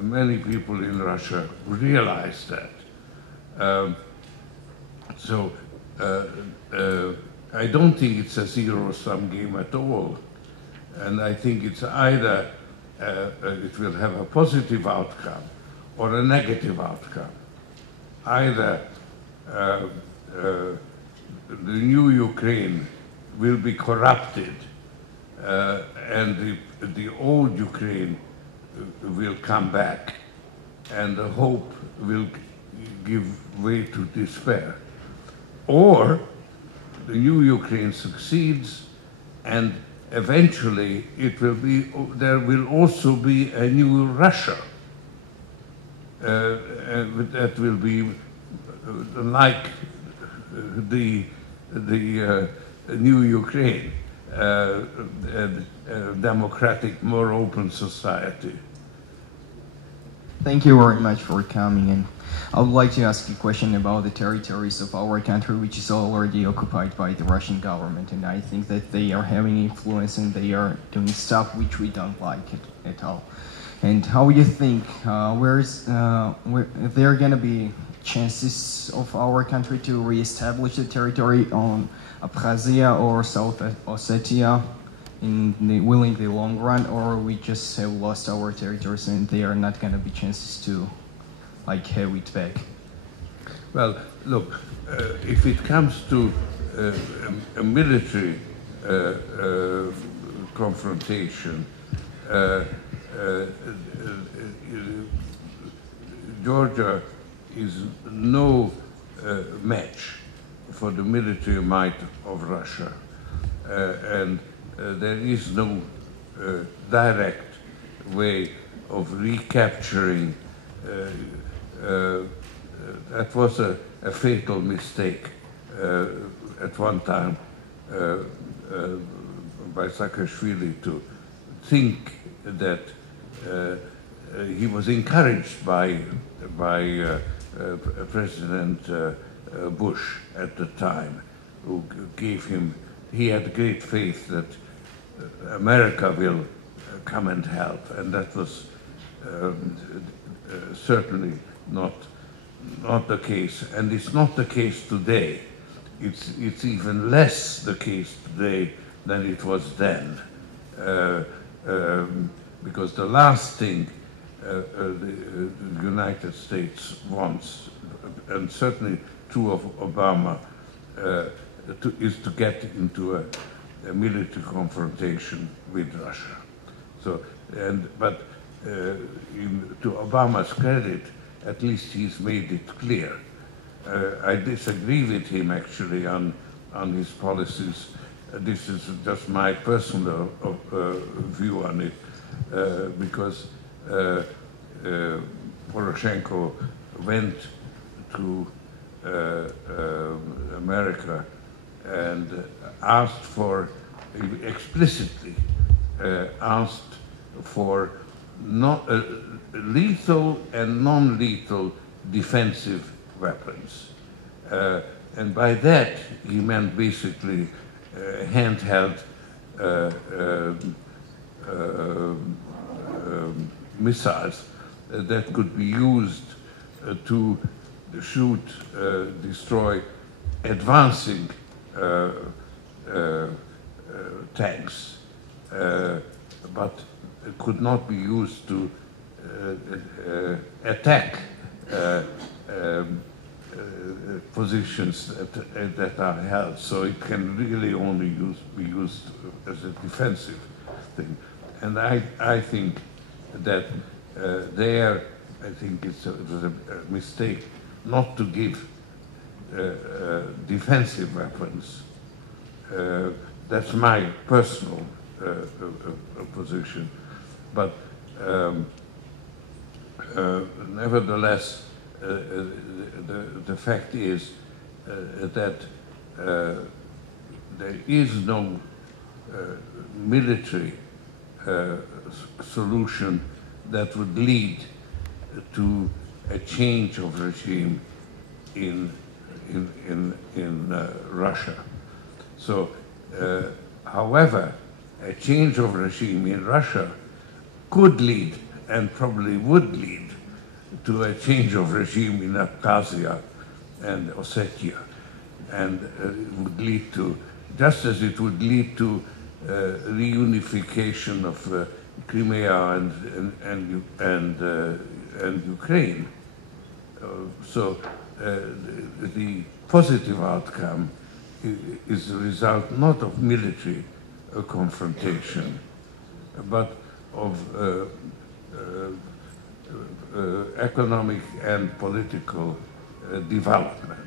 many people in Russia who realize that. I don't think it's a zero-sum game at all. And I think it's either it will have a positive outcome or a negative outcome. Either the new Ukraine will be corrupted and the old Ukraine will come back, and the hope will give way to despair. Or the new Ukraine succeeds, and eventually there will also be a new Russia that will be like the new Ukraine, a democratic, more open society. Thank you very much for coming in. I would like to ask you a question about the territories of our country, which is already occupied by the Russian government, and I think that they are having influence and they are doing stuff which we don't like at all. And how do you think, there are going to be chances of our country to reestablish the territory on Abkhazia or South Ossetia in the long run, or we just have lost our territories and there are not going to be chances to have it back? Well, look, if it comes to a military confrontation, Georgia is no match for the military might of Russia, and there is no direct way of recapturing. That was a fatal mistake at one time by Saakashvili to think that he was encouraged by President Bush at the time, who gave him, he had great faith that America will come and help, and that was certainly not the case, and it's not the case today. It's even less the case today than it was then, because the last thing the United States wants, and certainly true of Obama, is to get into a military confrontation with Russia. So, but to Obama's credit, at least he's made it clear. I disagree with him actually on his policies. This is just my personal view on it, because Poroshenko went to America and asked for, explicitly asked for lethal and non-lethal defensive weapons. And by that, he meant basically handheld missiles that could be used to shoot, destroy advancing tanks, but could not be used to attack positions that are held. So it can really only be used as a defensive thing. And I think that I think it was a mistake not to give defensive weapons. That's my personal position. But nevertheless, the fact is that there is no military solution that would lead to a change of regime in Russia. So, however, a change of regime in Russia could lead, and probably would lead, to a change of regime in Abkhazia and Ossetia, and would lead to, just as it would lead to reunification of Crimea and Ukraine. So the positive outcome is the result not of military confrontation, but of economic and political development.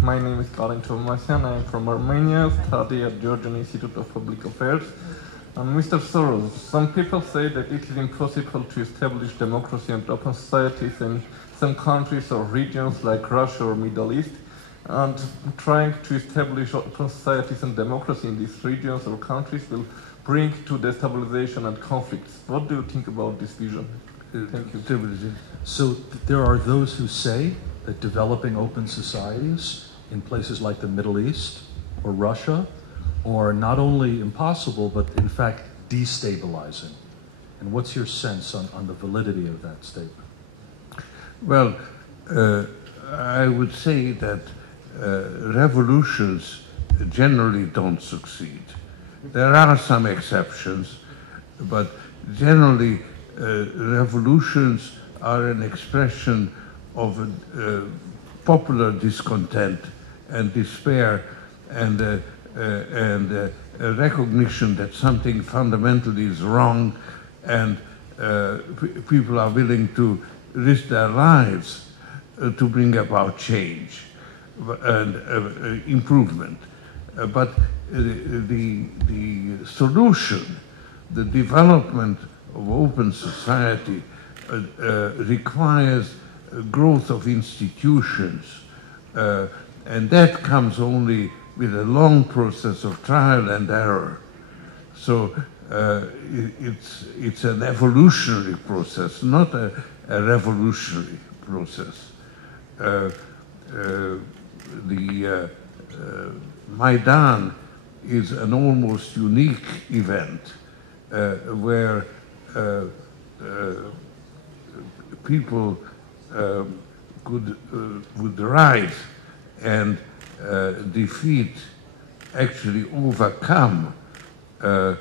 My name is Karin Tomasyan. I am from Armenia, study at Georgian Institute of Public Affairs. And Mr. Soros, some people say that it is impossible to establish democracy and open societies in some countries or regions like Russia or Middle East, and trying to establish open societies and democracy in these regions or countries will bring to destabilization and conflicts. What do you think about this vision? Thank you. So there are those who say that developing open societies in places like the Middle East or Russia are not only impossible, but in fact destabilizing. And what's your sense on the validity of that statement? Well, I would say that revolutions generally don't succeed. There are some exceptions, but generally revolutions are an expression of popular discontent and despair and a recognition that something fundamentally is wrong, and people are willing to risk their lives to bring about change and improvement. But the solution, the development of open society requires growth of institutions, and that comes only with a long process of trial and error. So it's an evolutionary process, not a revolutionary process. The Maidan is an almost unique event where people would rise and defeat, actually overcome the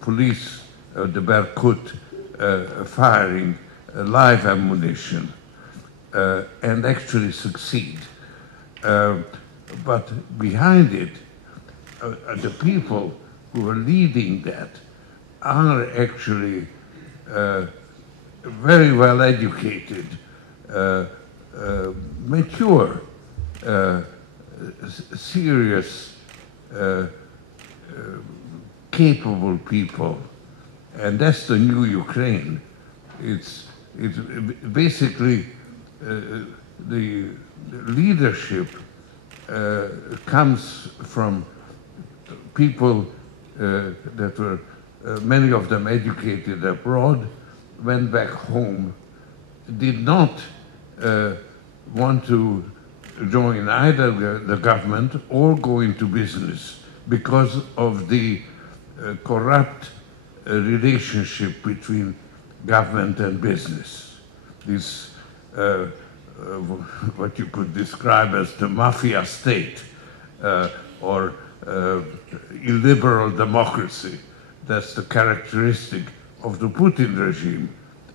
police, the Berkut, firing live ammunition, and actually succeed. But behind it, the people who are leading that are actually very well educated, mature, serious, capable people, and that's the new Ukraine. It's basically the leadership comes from people that were many of them educated abroad, went back home, did not want to join either the government or go into business because of the corrupt relationship between government and business. This what you could describe as the mafia state or illiberal democracy. That's the characteristic of the Putin regime,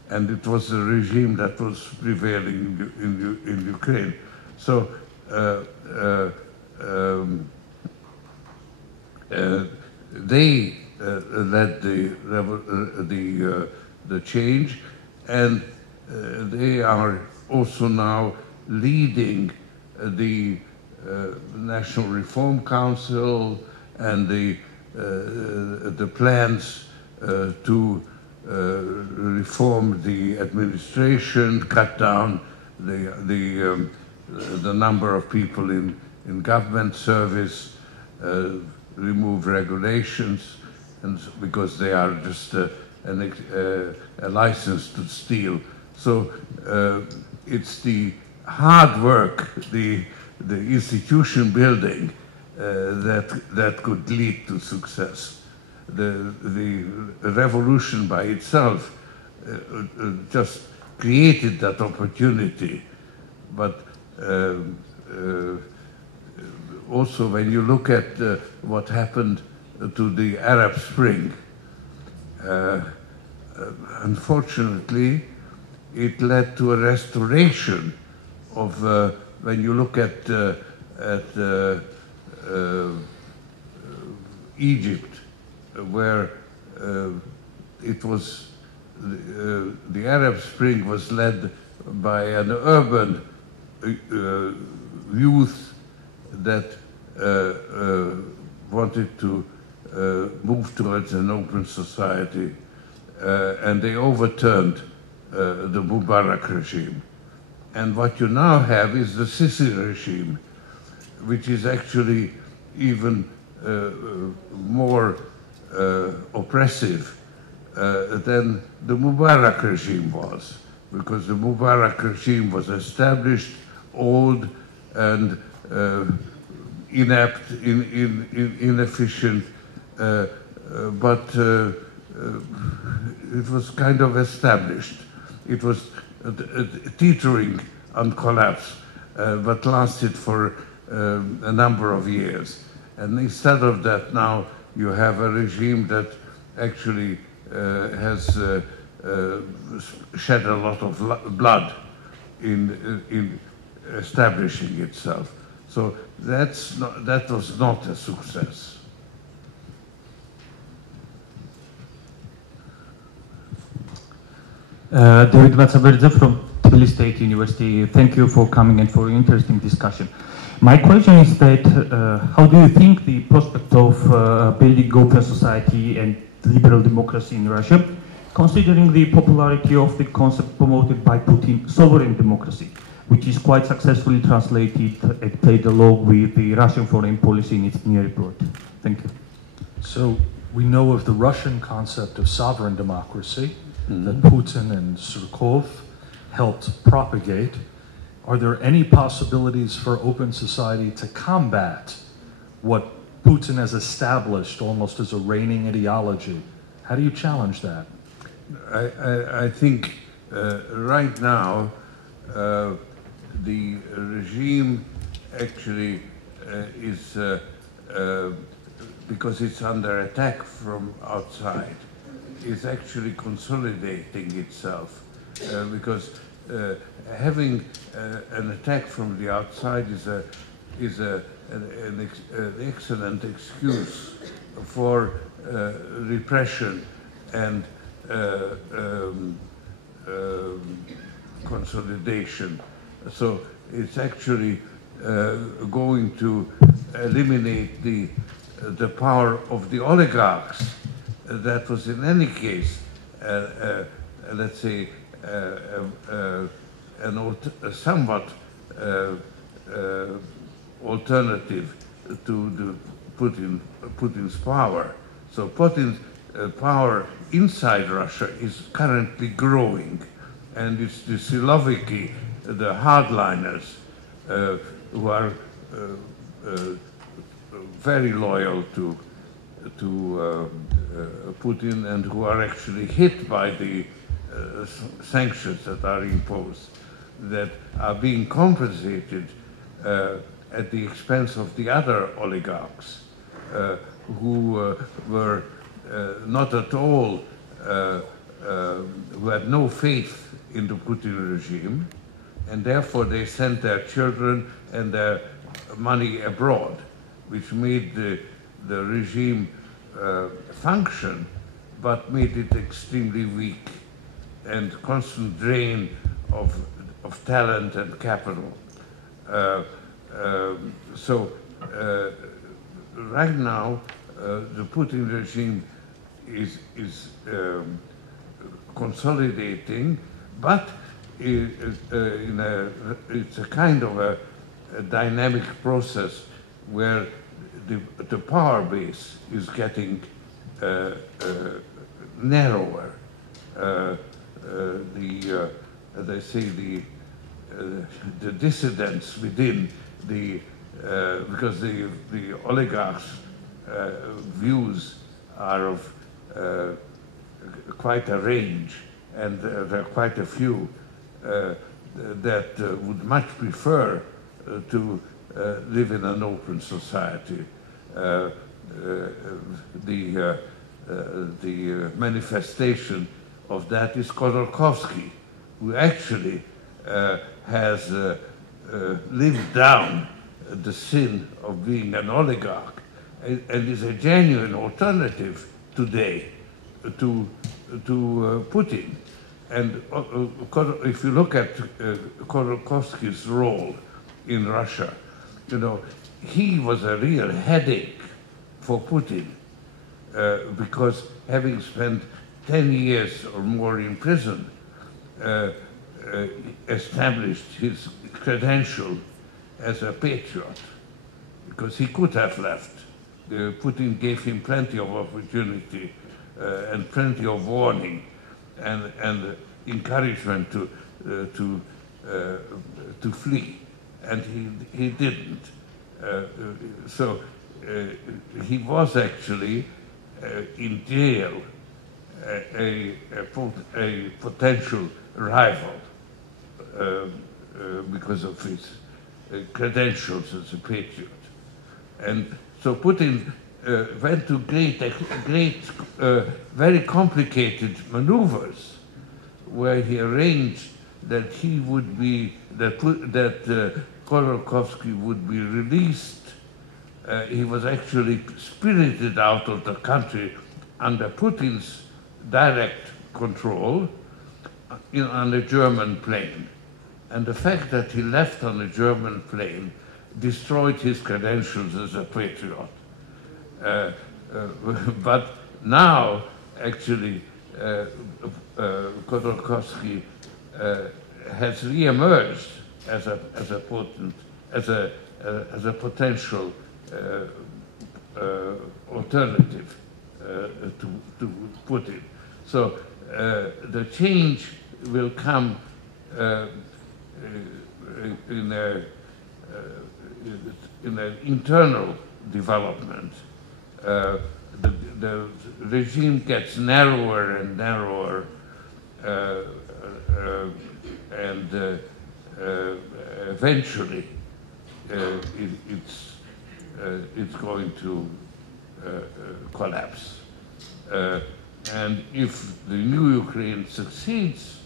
and it was a regime that was prevailing in Ukraine. So they led the change, and they are also now leading the National Reform Council and the plans to reform the administration, cut down the number of people in government service, remove regulations, and because they are just a license to steal. So it's the hard work, the institution building that could lead to success. The revolution by itself just created that opportunity, but also when you look at what happened to the Arab Spring, unfortunately, it led to a restoration of, when you look at Egypt, where it was, the Arab Spring was led by an urban youth that wanted to move towards an open society, and they overturned the Mubarak regime. And what you now have is the Sisi regime, which is actually even more oppressive than the Mubarak regime was, because the Mubarak regime was established, old, and inept, inefficient, but it was kind of established. It was teetering on collapse, but lasted for a number of years. And instead of that, now you have a regime that actually has shed a lot of blood in establishing itself. So that was not a success. David Vatsaberidze from Tbilisi State University. Thank you for coming and for an interesting discussion. My question is that how do you think the prospect of building open society and liberal democracy in Russia, considering the popularity of the concept promoted by Putin, sovereign democracy, which is quite successfully translated and played along with the Russian foreign policy in its new report? Thank you. So we know of the Russian concept of sovereign democracy that Putin and Surkov helped propagate. Are there any possibilities for open society to combat what Putin has established almost as a reigning ideology? How do you challenge that? I think right now the regime actually is, because it's under attack from outside, is actually consolidating itself, because having an attack from the outside is an excellent excuse for repression and consolidation. So it's actually going to eliminate the power of the oligarchs. That was in any case, let's say, a somewhat alternative to the Putin's power. So Putin's power inside Russia is currently growing, and it's the Siloviki the hardliners who are very loyal to Putin and who are actually hit by the sanctions that are imposed, that are being compensated at the expense of the other oligarchs who were not at all, who had no faith in the Putin regime, and therefore they sent their children and their money abroad, which made the regime function, but made it extremely weak and constant drain of talent and capital. So right now, the Putin regime is consolidating, but it's a kind of a dynamic process where the power base is getting narrower. As I say, the dissidents within because the oligarchs' views are of quite a range, and there are quite a few that would much prefer to live in an open society. The manifestation of that is Khodorkovsky, who actually has lived down the sin of being an oligarch and is a genuine alternative today to Putin. And if you look at Khodorkovsky's role in Russia, you know, he was a real headache for Putin because having spent 10 years or more in prison, established his credential as a patriot, because he could have left. Putin gave him plenty of opportunity and plenty of warning and encouragement to flee, and he didn't. So he was actually in jail, a potential rival because of his credentials as a patriot. And so Putin went to very complicated maneuvers where he arranged that he would be, that Khodorkovsky would be released. He was actually spirited out of the country under Putin's direct control on a German plane. And the fact that he left on a German plane destroyed his credentials as a patriot. But now, actually, Khodorkovsky has re-emerged as a potential alternative to Putin. So the change will come in an internal development. The regime gets narrower and narrower, and eventually it's going to collapse. And if the new Ukraine succeeds,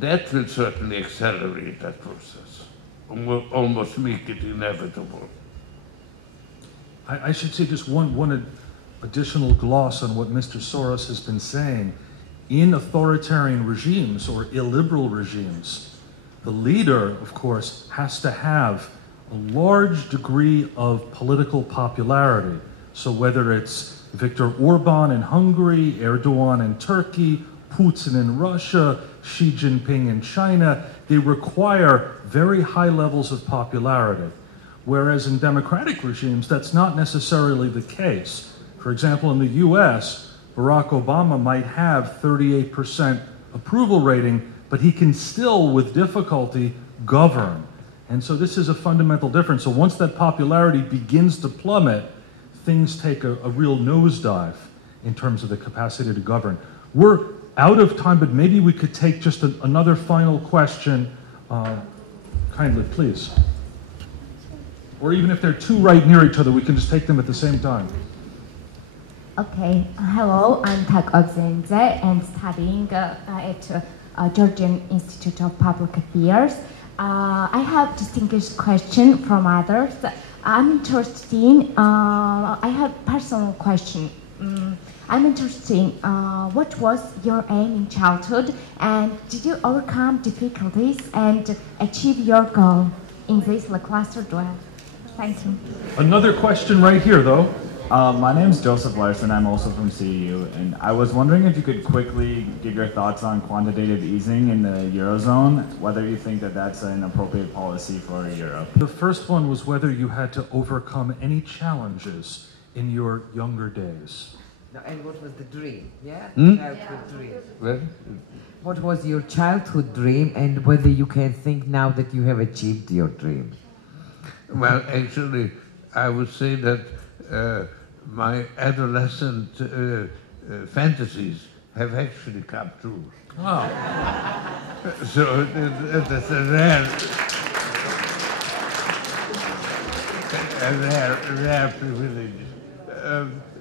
that will certainly accelerate that process, almost make it inevitable. I should say just one additional gloss on what Mr. Soros has been saying. In authoritarian regimes or illiberal regimes, the leader, of course, has to have a large degree of political popularity. So whether it's Viktor Orban in Hungary, Erdogan in Turkey, Putin in Russia, Xi Jinping in China, they require very high levels of popularity. Whereas in democratic regimes, that's not necessarily the case. For example, in the US, Barack Obama might have 38% approval rating, but he can still, with difficulty, govern. And so this is a fundamental difference. So once that popularity begins to plummet, things take a real nosedive in terms of the capacity to govern. We're out of time, but maybe we could take just another final question. Kindly, please. Or even if they're two right near each other, we can just take them at the same time. Okay, hello, I'm Tak and studying at Georgian Institute of Public Affairs. I have distinguished question from others. I'm interested in, I have personal question. I'm interested in what was your aim in childhood and did you overcome difficulties and achieve your goal in this lackluster duel? Thank you. Another question right here though. My name is Joseph Larson. I'm also from CEU, and I was wondering if you could quickly give your thoughts on quantitative easing in the Eurozone, whether you think that that's an appropriate policy for Europe. The first one was whether you had to overcome any challenges in your younger days. No, and what was the dream? Yeah? Hmm? Childhood dream. Well, What was your childhood dream and whether you can think now that you have achieved your dream? well, actually, I would say that my adolescent fantasies have actually come true. Oh. So that's a rare privilege.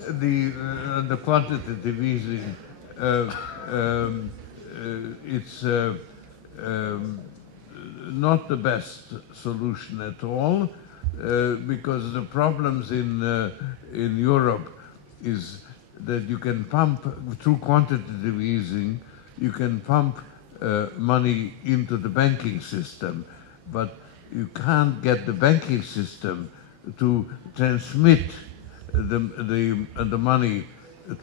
The quantitative easing, it's not the best solution at all. Because the problems in Europe is that you can pump, through quantitative easing, you can pump money into the banking system, but you can't get the banking system to transmit the money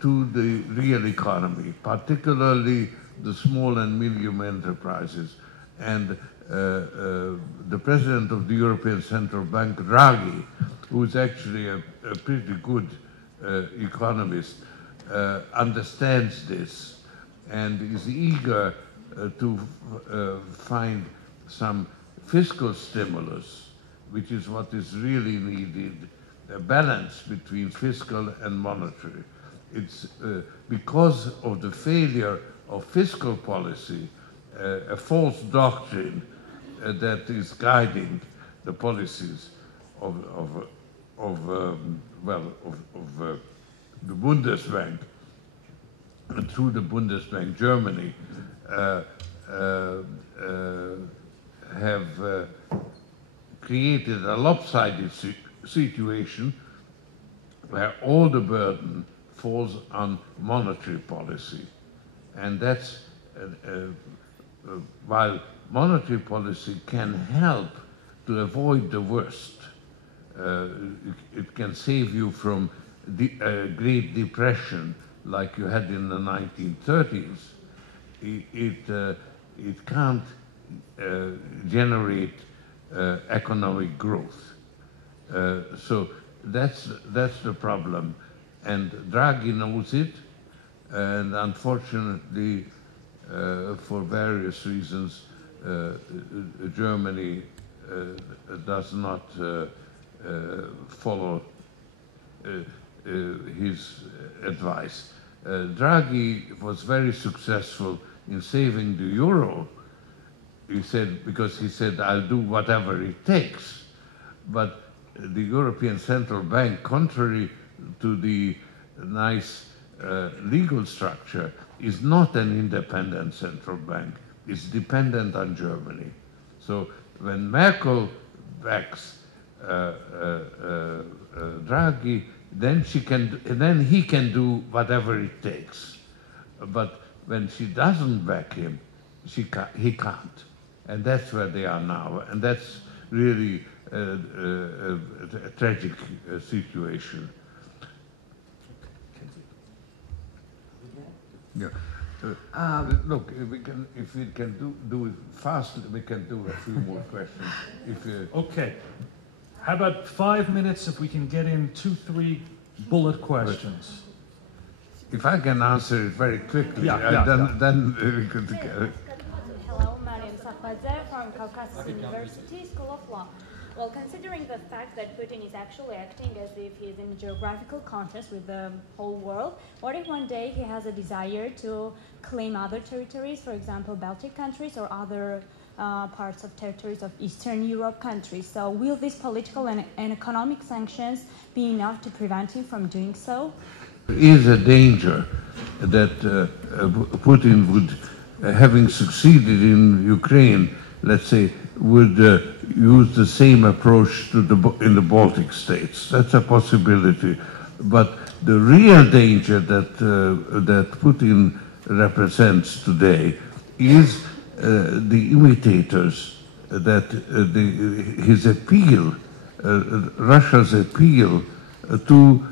to the real economy, particularly the small and medium enterprises. And the president of the European Central Bank, Draghi, who is actually a pretty good economist, understands this and is eager to find some fiscal stimulus, which is what is really needed, a balance between fiscal and monetary. It's because of the failure of fiscal policy, a false doctrine that is guiding the policies of the Bundesbank, and through the Bundesbank, Germany have created a lopsided situation where all the burden falls on monetary policy, and that's while monetary policy can help to avoid the worst. It can save you from Great Depression like you had in the 1930s. It can't generate economic growth. So that's the problem. And Draghi knows it, and unfortunately, for various reasons, Germany does not follow his advice. Draghi was very successful in saving the euro. He said, because he said, I'll do whatever it takes. But the European Central Bank, contrary to the nice legal structure, is not an independent central bank. It's dependent on Germany. So when Merkel backs Draghi, then he can do whatever it takes. But when she doesn't back him, he can't. And that's where they are now. And that's really a tragic situation. Yeah. Look, if we can do it fast, we can do a few more questions. Okay. How about 5 minutes if we can get in 2-3 bullet questions? If I can answer it very quickly, Yeah. then we could. Hello, my name is Sheხვda from from Caucasus University School of Law. Well, considering the fact that Putin is actually acting as if he's in a geographical contest with the whole world, what if one day he has a desire to claim other territories, for example, Baltic countries or other parts of territories of Eastern Europe countries? So will these political and economic sanctions be enough to prevent him from doing so? There is a danger that Putin would, having succeeded in Ukraine, let's say, would use the same approach to in the Baltic states. That's a possibility. But the real danger that Putin represents today is the imitators, that his appeal, Russia's appeal to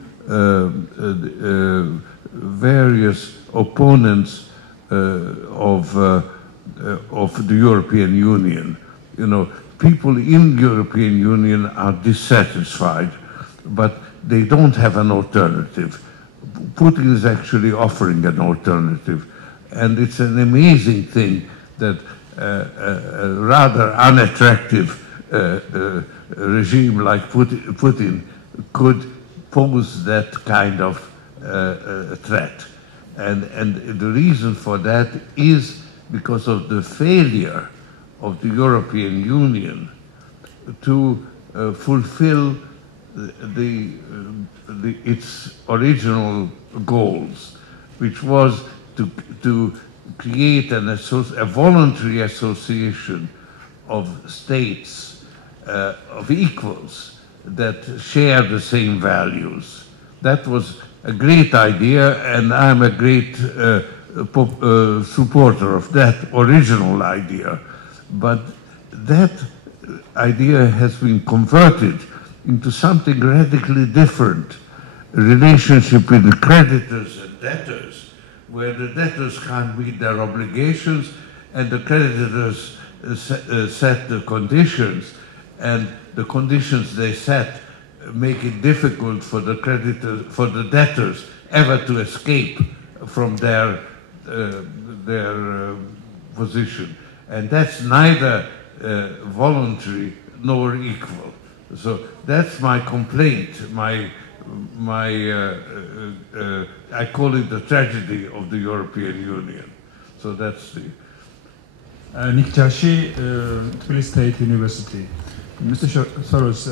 various opponents of the European Union. You know, people in the European Union are dissatisfied, but they don't have an alternative. Putin is actually offering an alternative, and it's an amazing thing that a rather unattractive regime like Putin could pose that kind of threat. And the reason for that is because of the failure of the European Union to fulfill its original goals, which was to create a voluntary association of states, of equals, that share the same values. That was a great idea, and I'm a great supporter of that original idea. But that idea has been converted into something radically different, a relationship with the creditors and debtors, where the debtors can't meet their obligations and the creditors set the conditions, and the conditions they set make it difficult for the creditors, for the debtors, ever to escape from their position. And that's neither voluntary nor equal. So that's my complaint. I call it the tragedy of the European Union. So that's the. Nick Jashi, Tbilisi State University. Mr. Soros,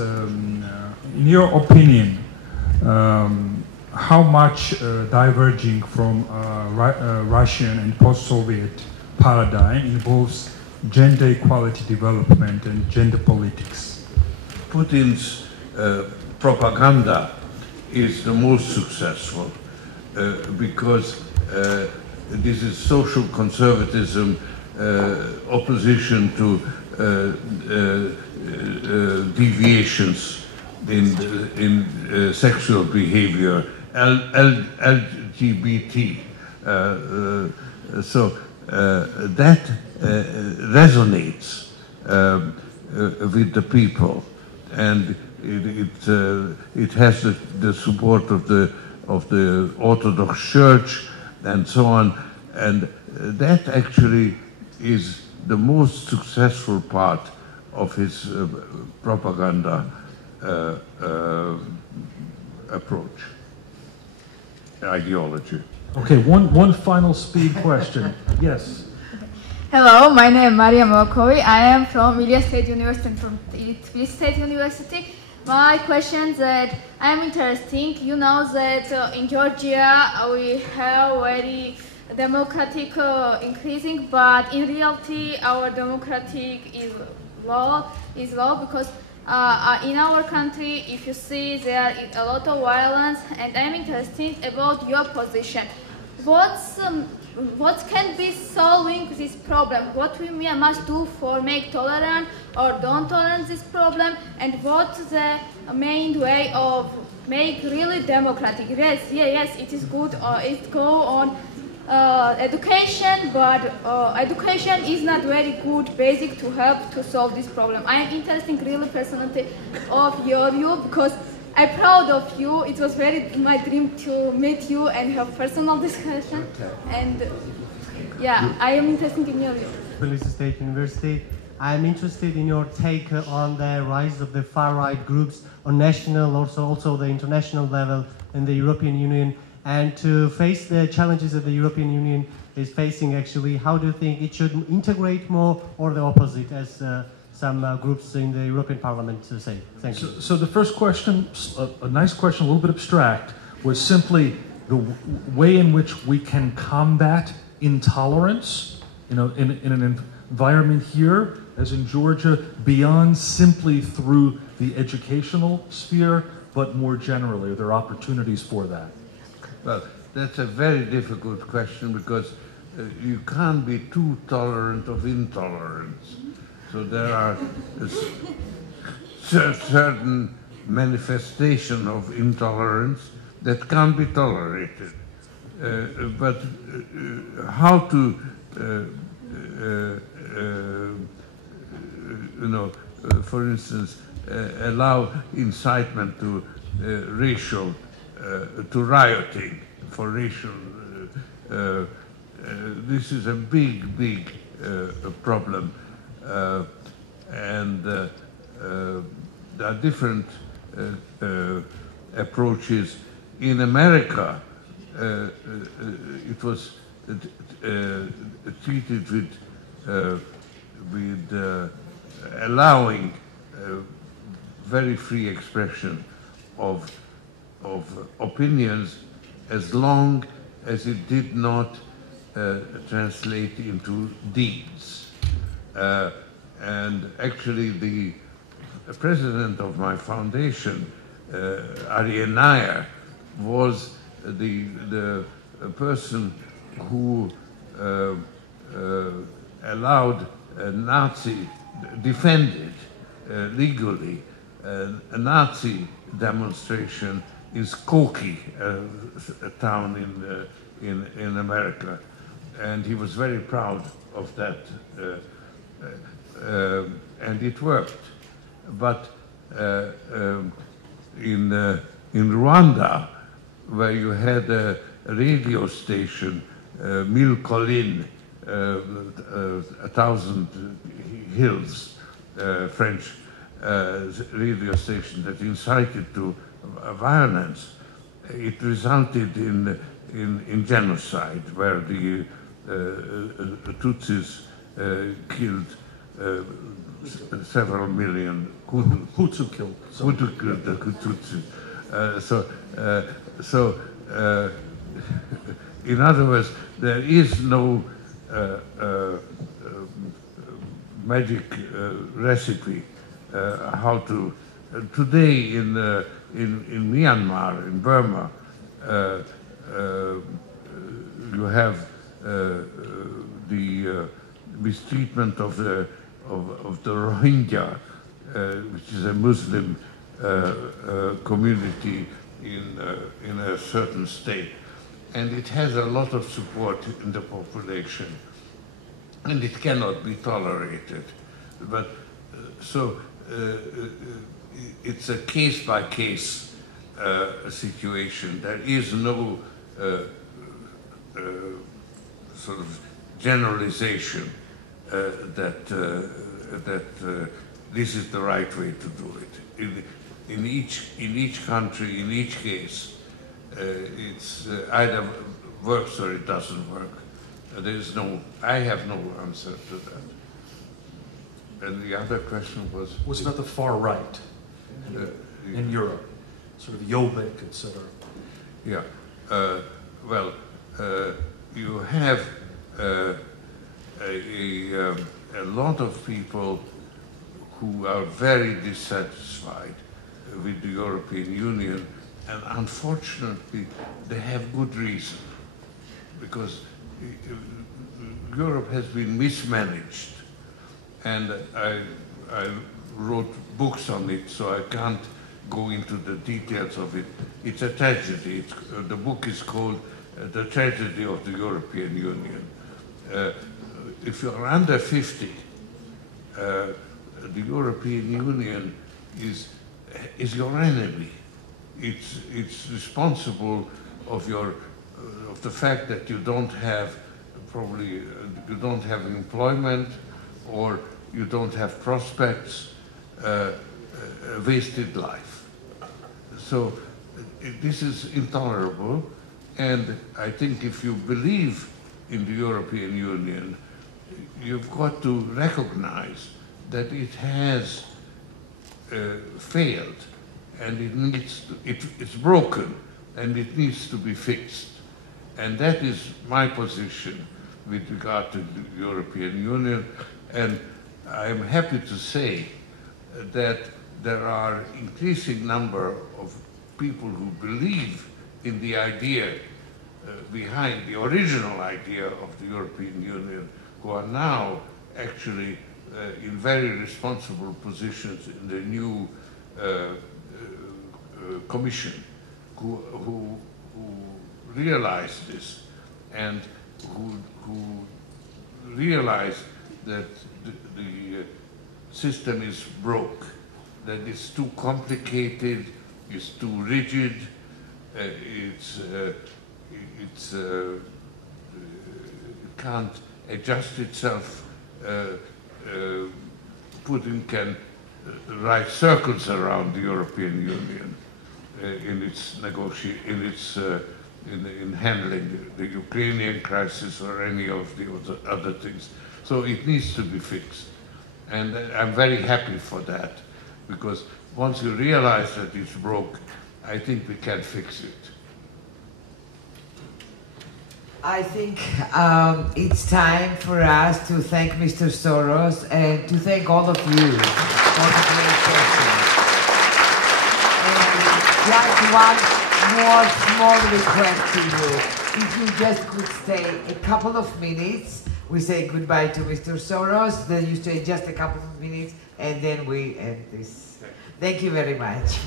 in your opinion, how much diverging from Russian and post-Soviet paradigm involves gender equality development and gender politics? Putin's propaganda is the most successful because this is social conservatism, opposition to deviations in sexual behavior, LGBT. So that resonates with the people, and it has the support of the Orthodox Church and so on, and that actually is the most successful part of his propaganda approach, ideology. Okay, one final speed question. Yes. Hello, my name is Maria Mokovi. I am from Ilia State University and from Tbilisi State University. My question is that I am interesting. You know that in Georgia we have very democratic increasing, but in reality our democratic is low because in our country, if you see, there is a lot of violence, and I am interested about your position. What can be solving this problem? What we must do for make tolerant or don't tolerate this problem, and what's the main way of make really democratic? Yes, it is good. It go on education, but education is not very good basic to help to solve this problem. I am interested really personally of your view because I'm proud of you. It was very my dream to meet you and have personal discussion. And yeah, I am interested in your view. Tbilisi State University. I'm interested in your take on the rise of the far-right groups on national, also the international level in the European Union, and to face the challenges that the European Union is facing actually. How do you think it should integrate more, or the opposite, as some groups in the European Parliament say? Thank you. So the first question, a nice question, a little bit abstract, was simply the way in which we can combat intolerance, in an environment here, as in Georgia, beyond simply through the educational sphere, but more generally. Are there opportunities for that? Well, that's a very difficult question, because you can't be too tolerant of intolerance. So there are certain manifestation of intolerance that can't be tolerated. But how to, for instance, allow incitement to racial, to rioting for racial, this is a big problem, and there are different approaches. In America, it was treated with allowing very free expression of opinions, as long as it did not translate into deeds. And actually, the president of my foundation, Aryeh Nair, was the person who allowed a Nazi, defended legally a Nazi demonstration in Skokie, a town in America, and he was very proud of that, and it worked. But in Rwanda, where you had a radio station, Mille Collines, 1,000 Hills, French radio station that incited to violence, it resulted in genocide, where the Tutsis killed several million Hutu killed. Hutu killed the Tutsis. So in other words, there is no magic recipe how to. Today in Myanmar, in Burma, you have the mistreatment of the Rohingya, which is a Muslim community in a certain state, and it has a lot of support in the population, and it cannot be tolerated. But so it's a case-by-case situation. There is no sort of generalization that this is the right way to do it. In each country, in each case, it's either works or it doesn't work. I have no answer to that. And the other question was about the far right in Europe, sort of Jobbik, etc. Yeah. Well, you have a lot of people who are very dissatisfied with the European Union, and unfortunately they have good reason, because Europe has been mismanaged, and I wrote books on it, so I can't go into the details of it. It's a tragedy. The book is called The Tragedy of the European Union. If you're under 50, the European Union is your enemy. It's responsible of the fact that you don't have employment, or you don't have prospects, a wasted life. So this is intolerable, and I think if you believe in the European Union, you've got to recognize that it has failed, and it's broken, and it needs to be fixed. And that is my position with regard to the European Union, and I'm happy to say that there are increasing number of people who believe in the idea behind the original idea of the European Union, who are now actually in very responsible positions in the new Commission, who realize this, and who realize that the system is broke, that it's too complicated, it's too rigid, it can't adjust itself. Putin can write circles around the European Union in handling the Ukrainian crisis or any of the other things. So it needs to be fixed. And I'm very happy for that, because once you realize that it's broke, I think we can fix it. I think it's time for us to thank Mr. Soros and to thank all of you for the great questions. And just one more small request to you. If you just could stay a couple of minutes, we say goodbye to Mr. Soros, then you stay just a couple of minutes, and then we end this. Thank you very much.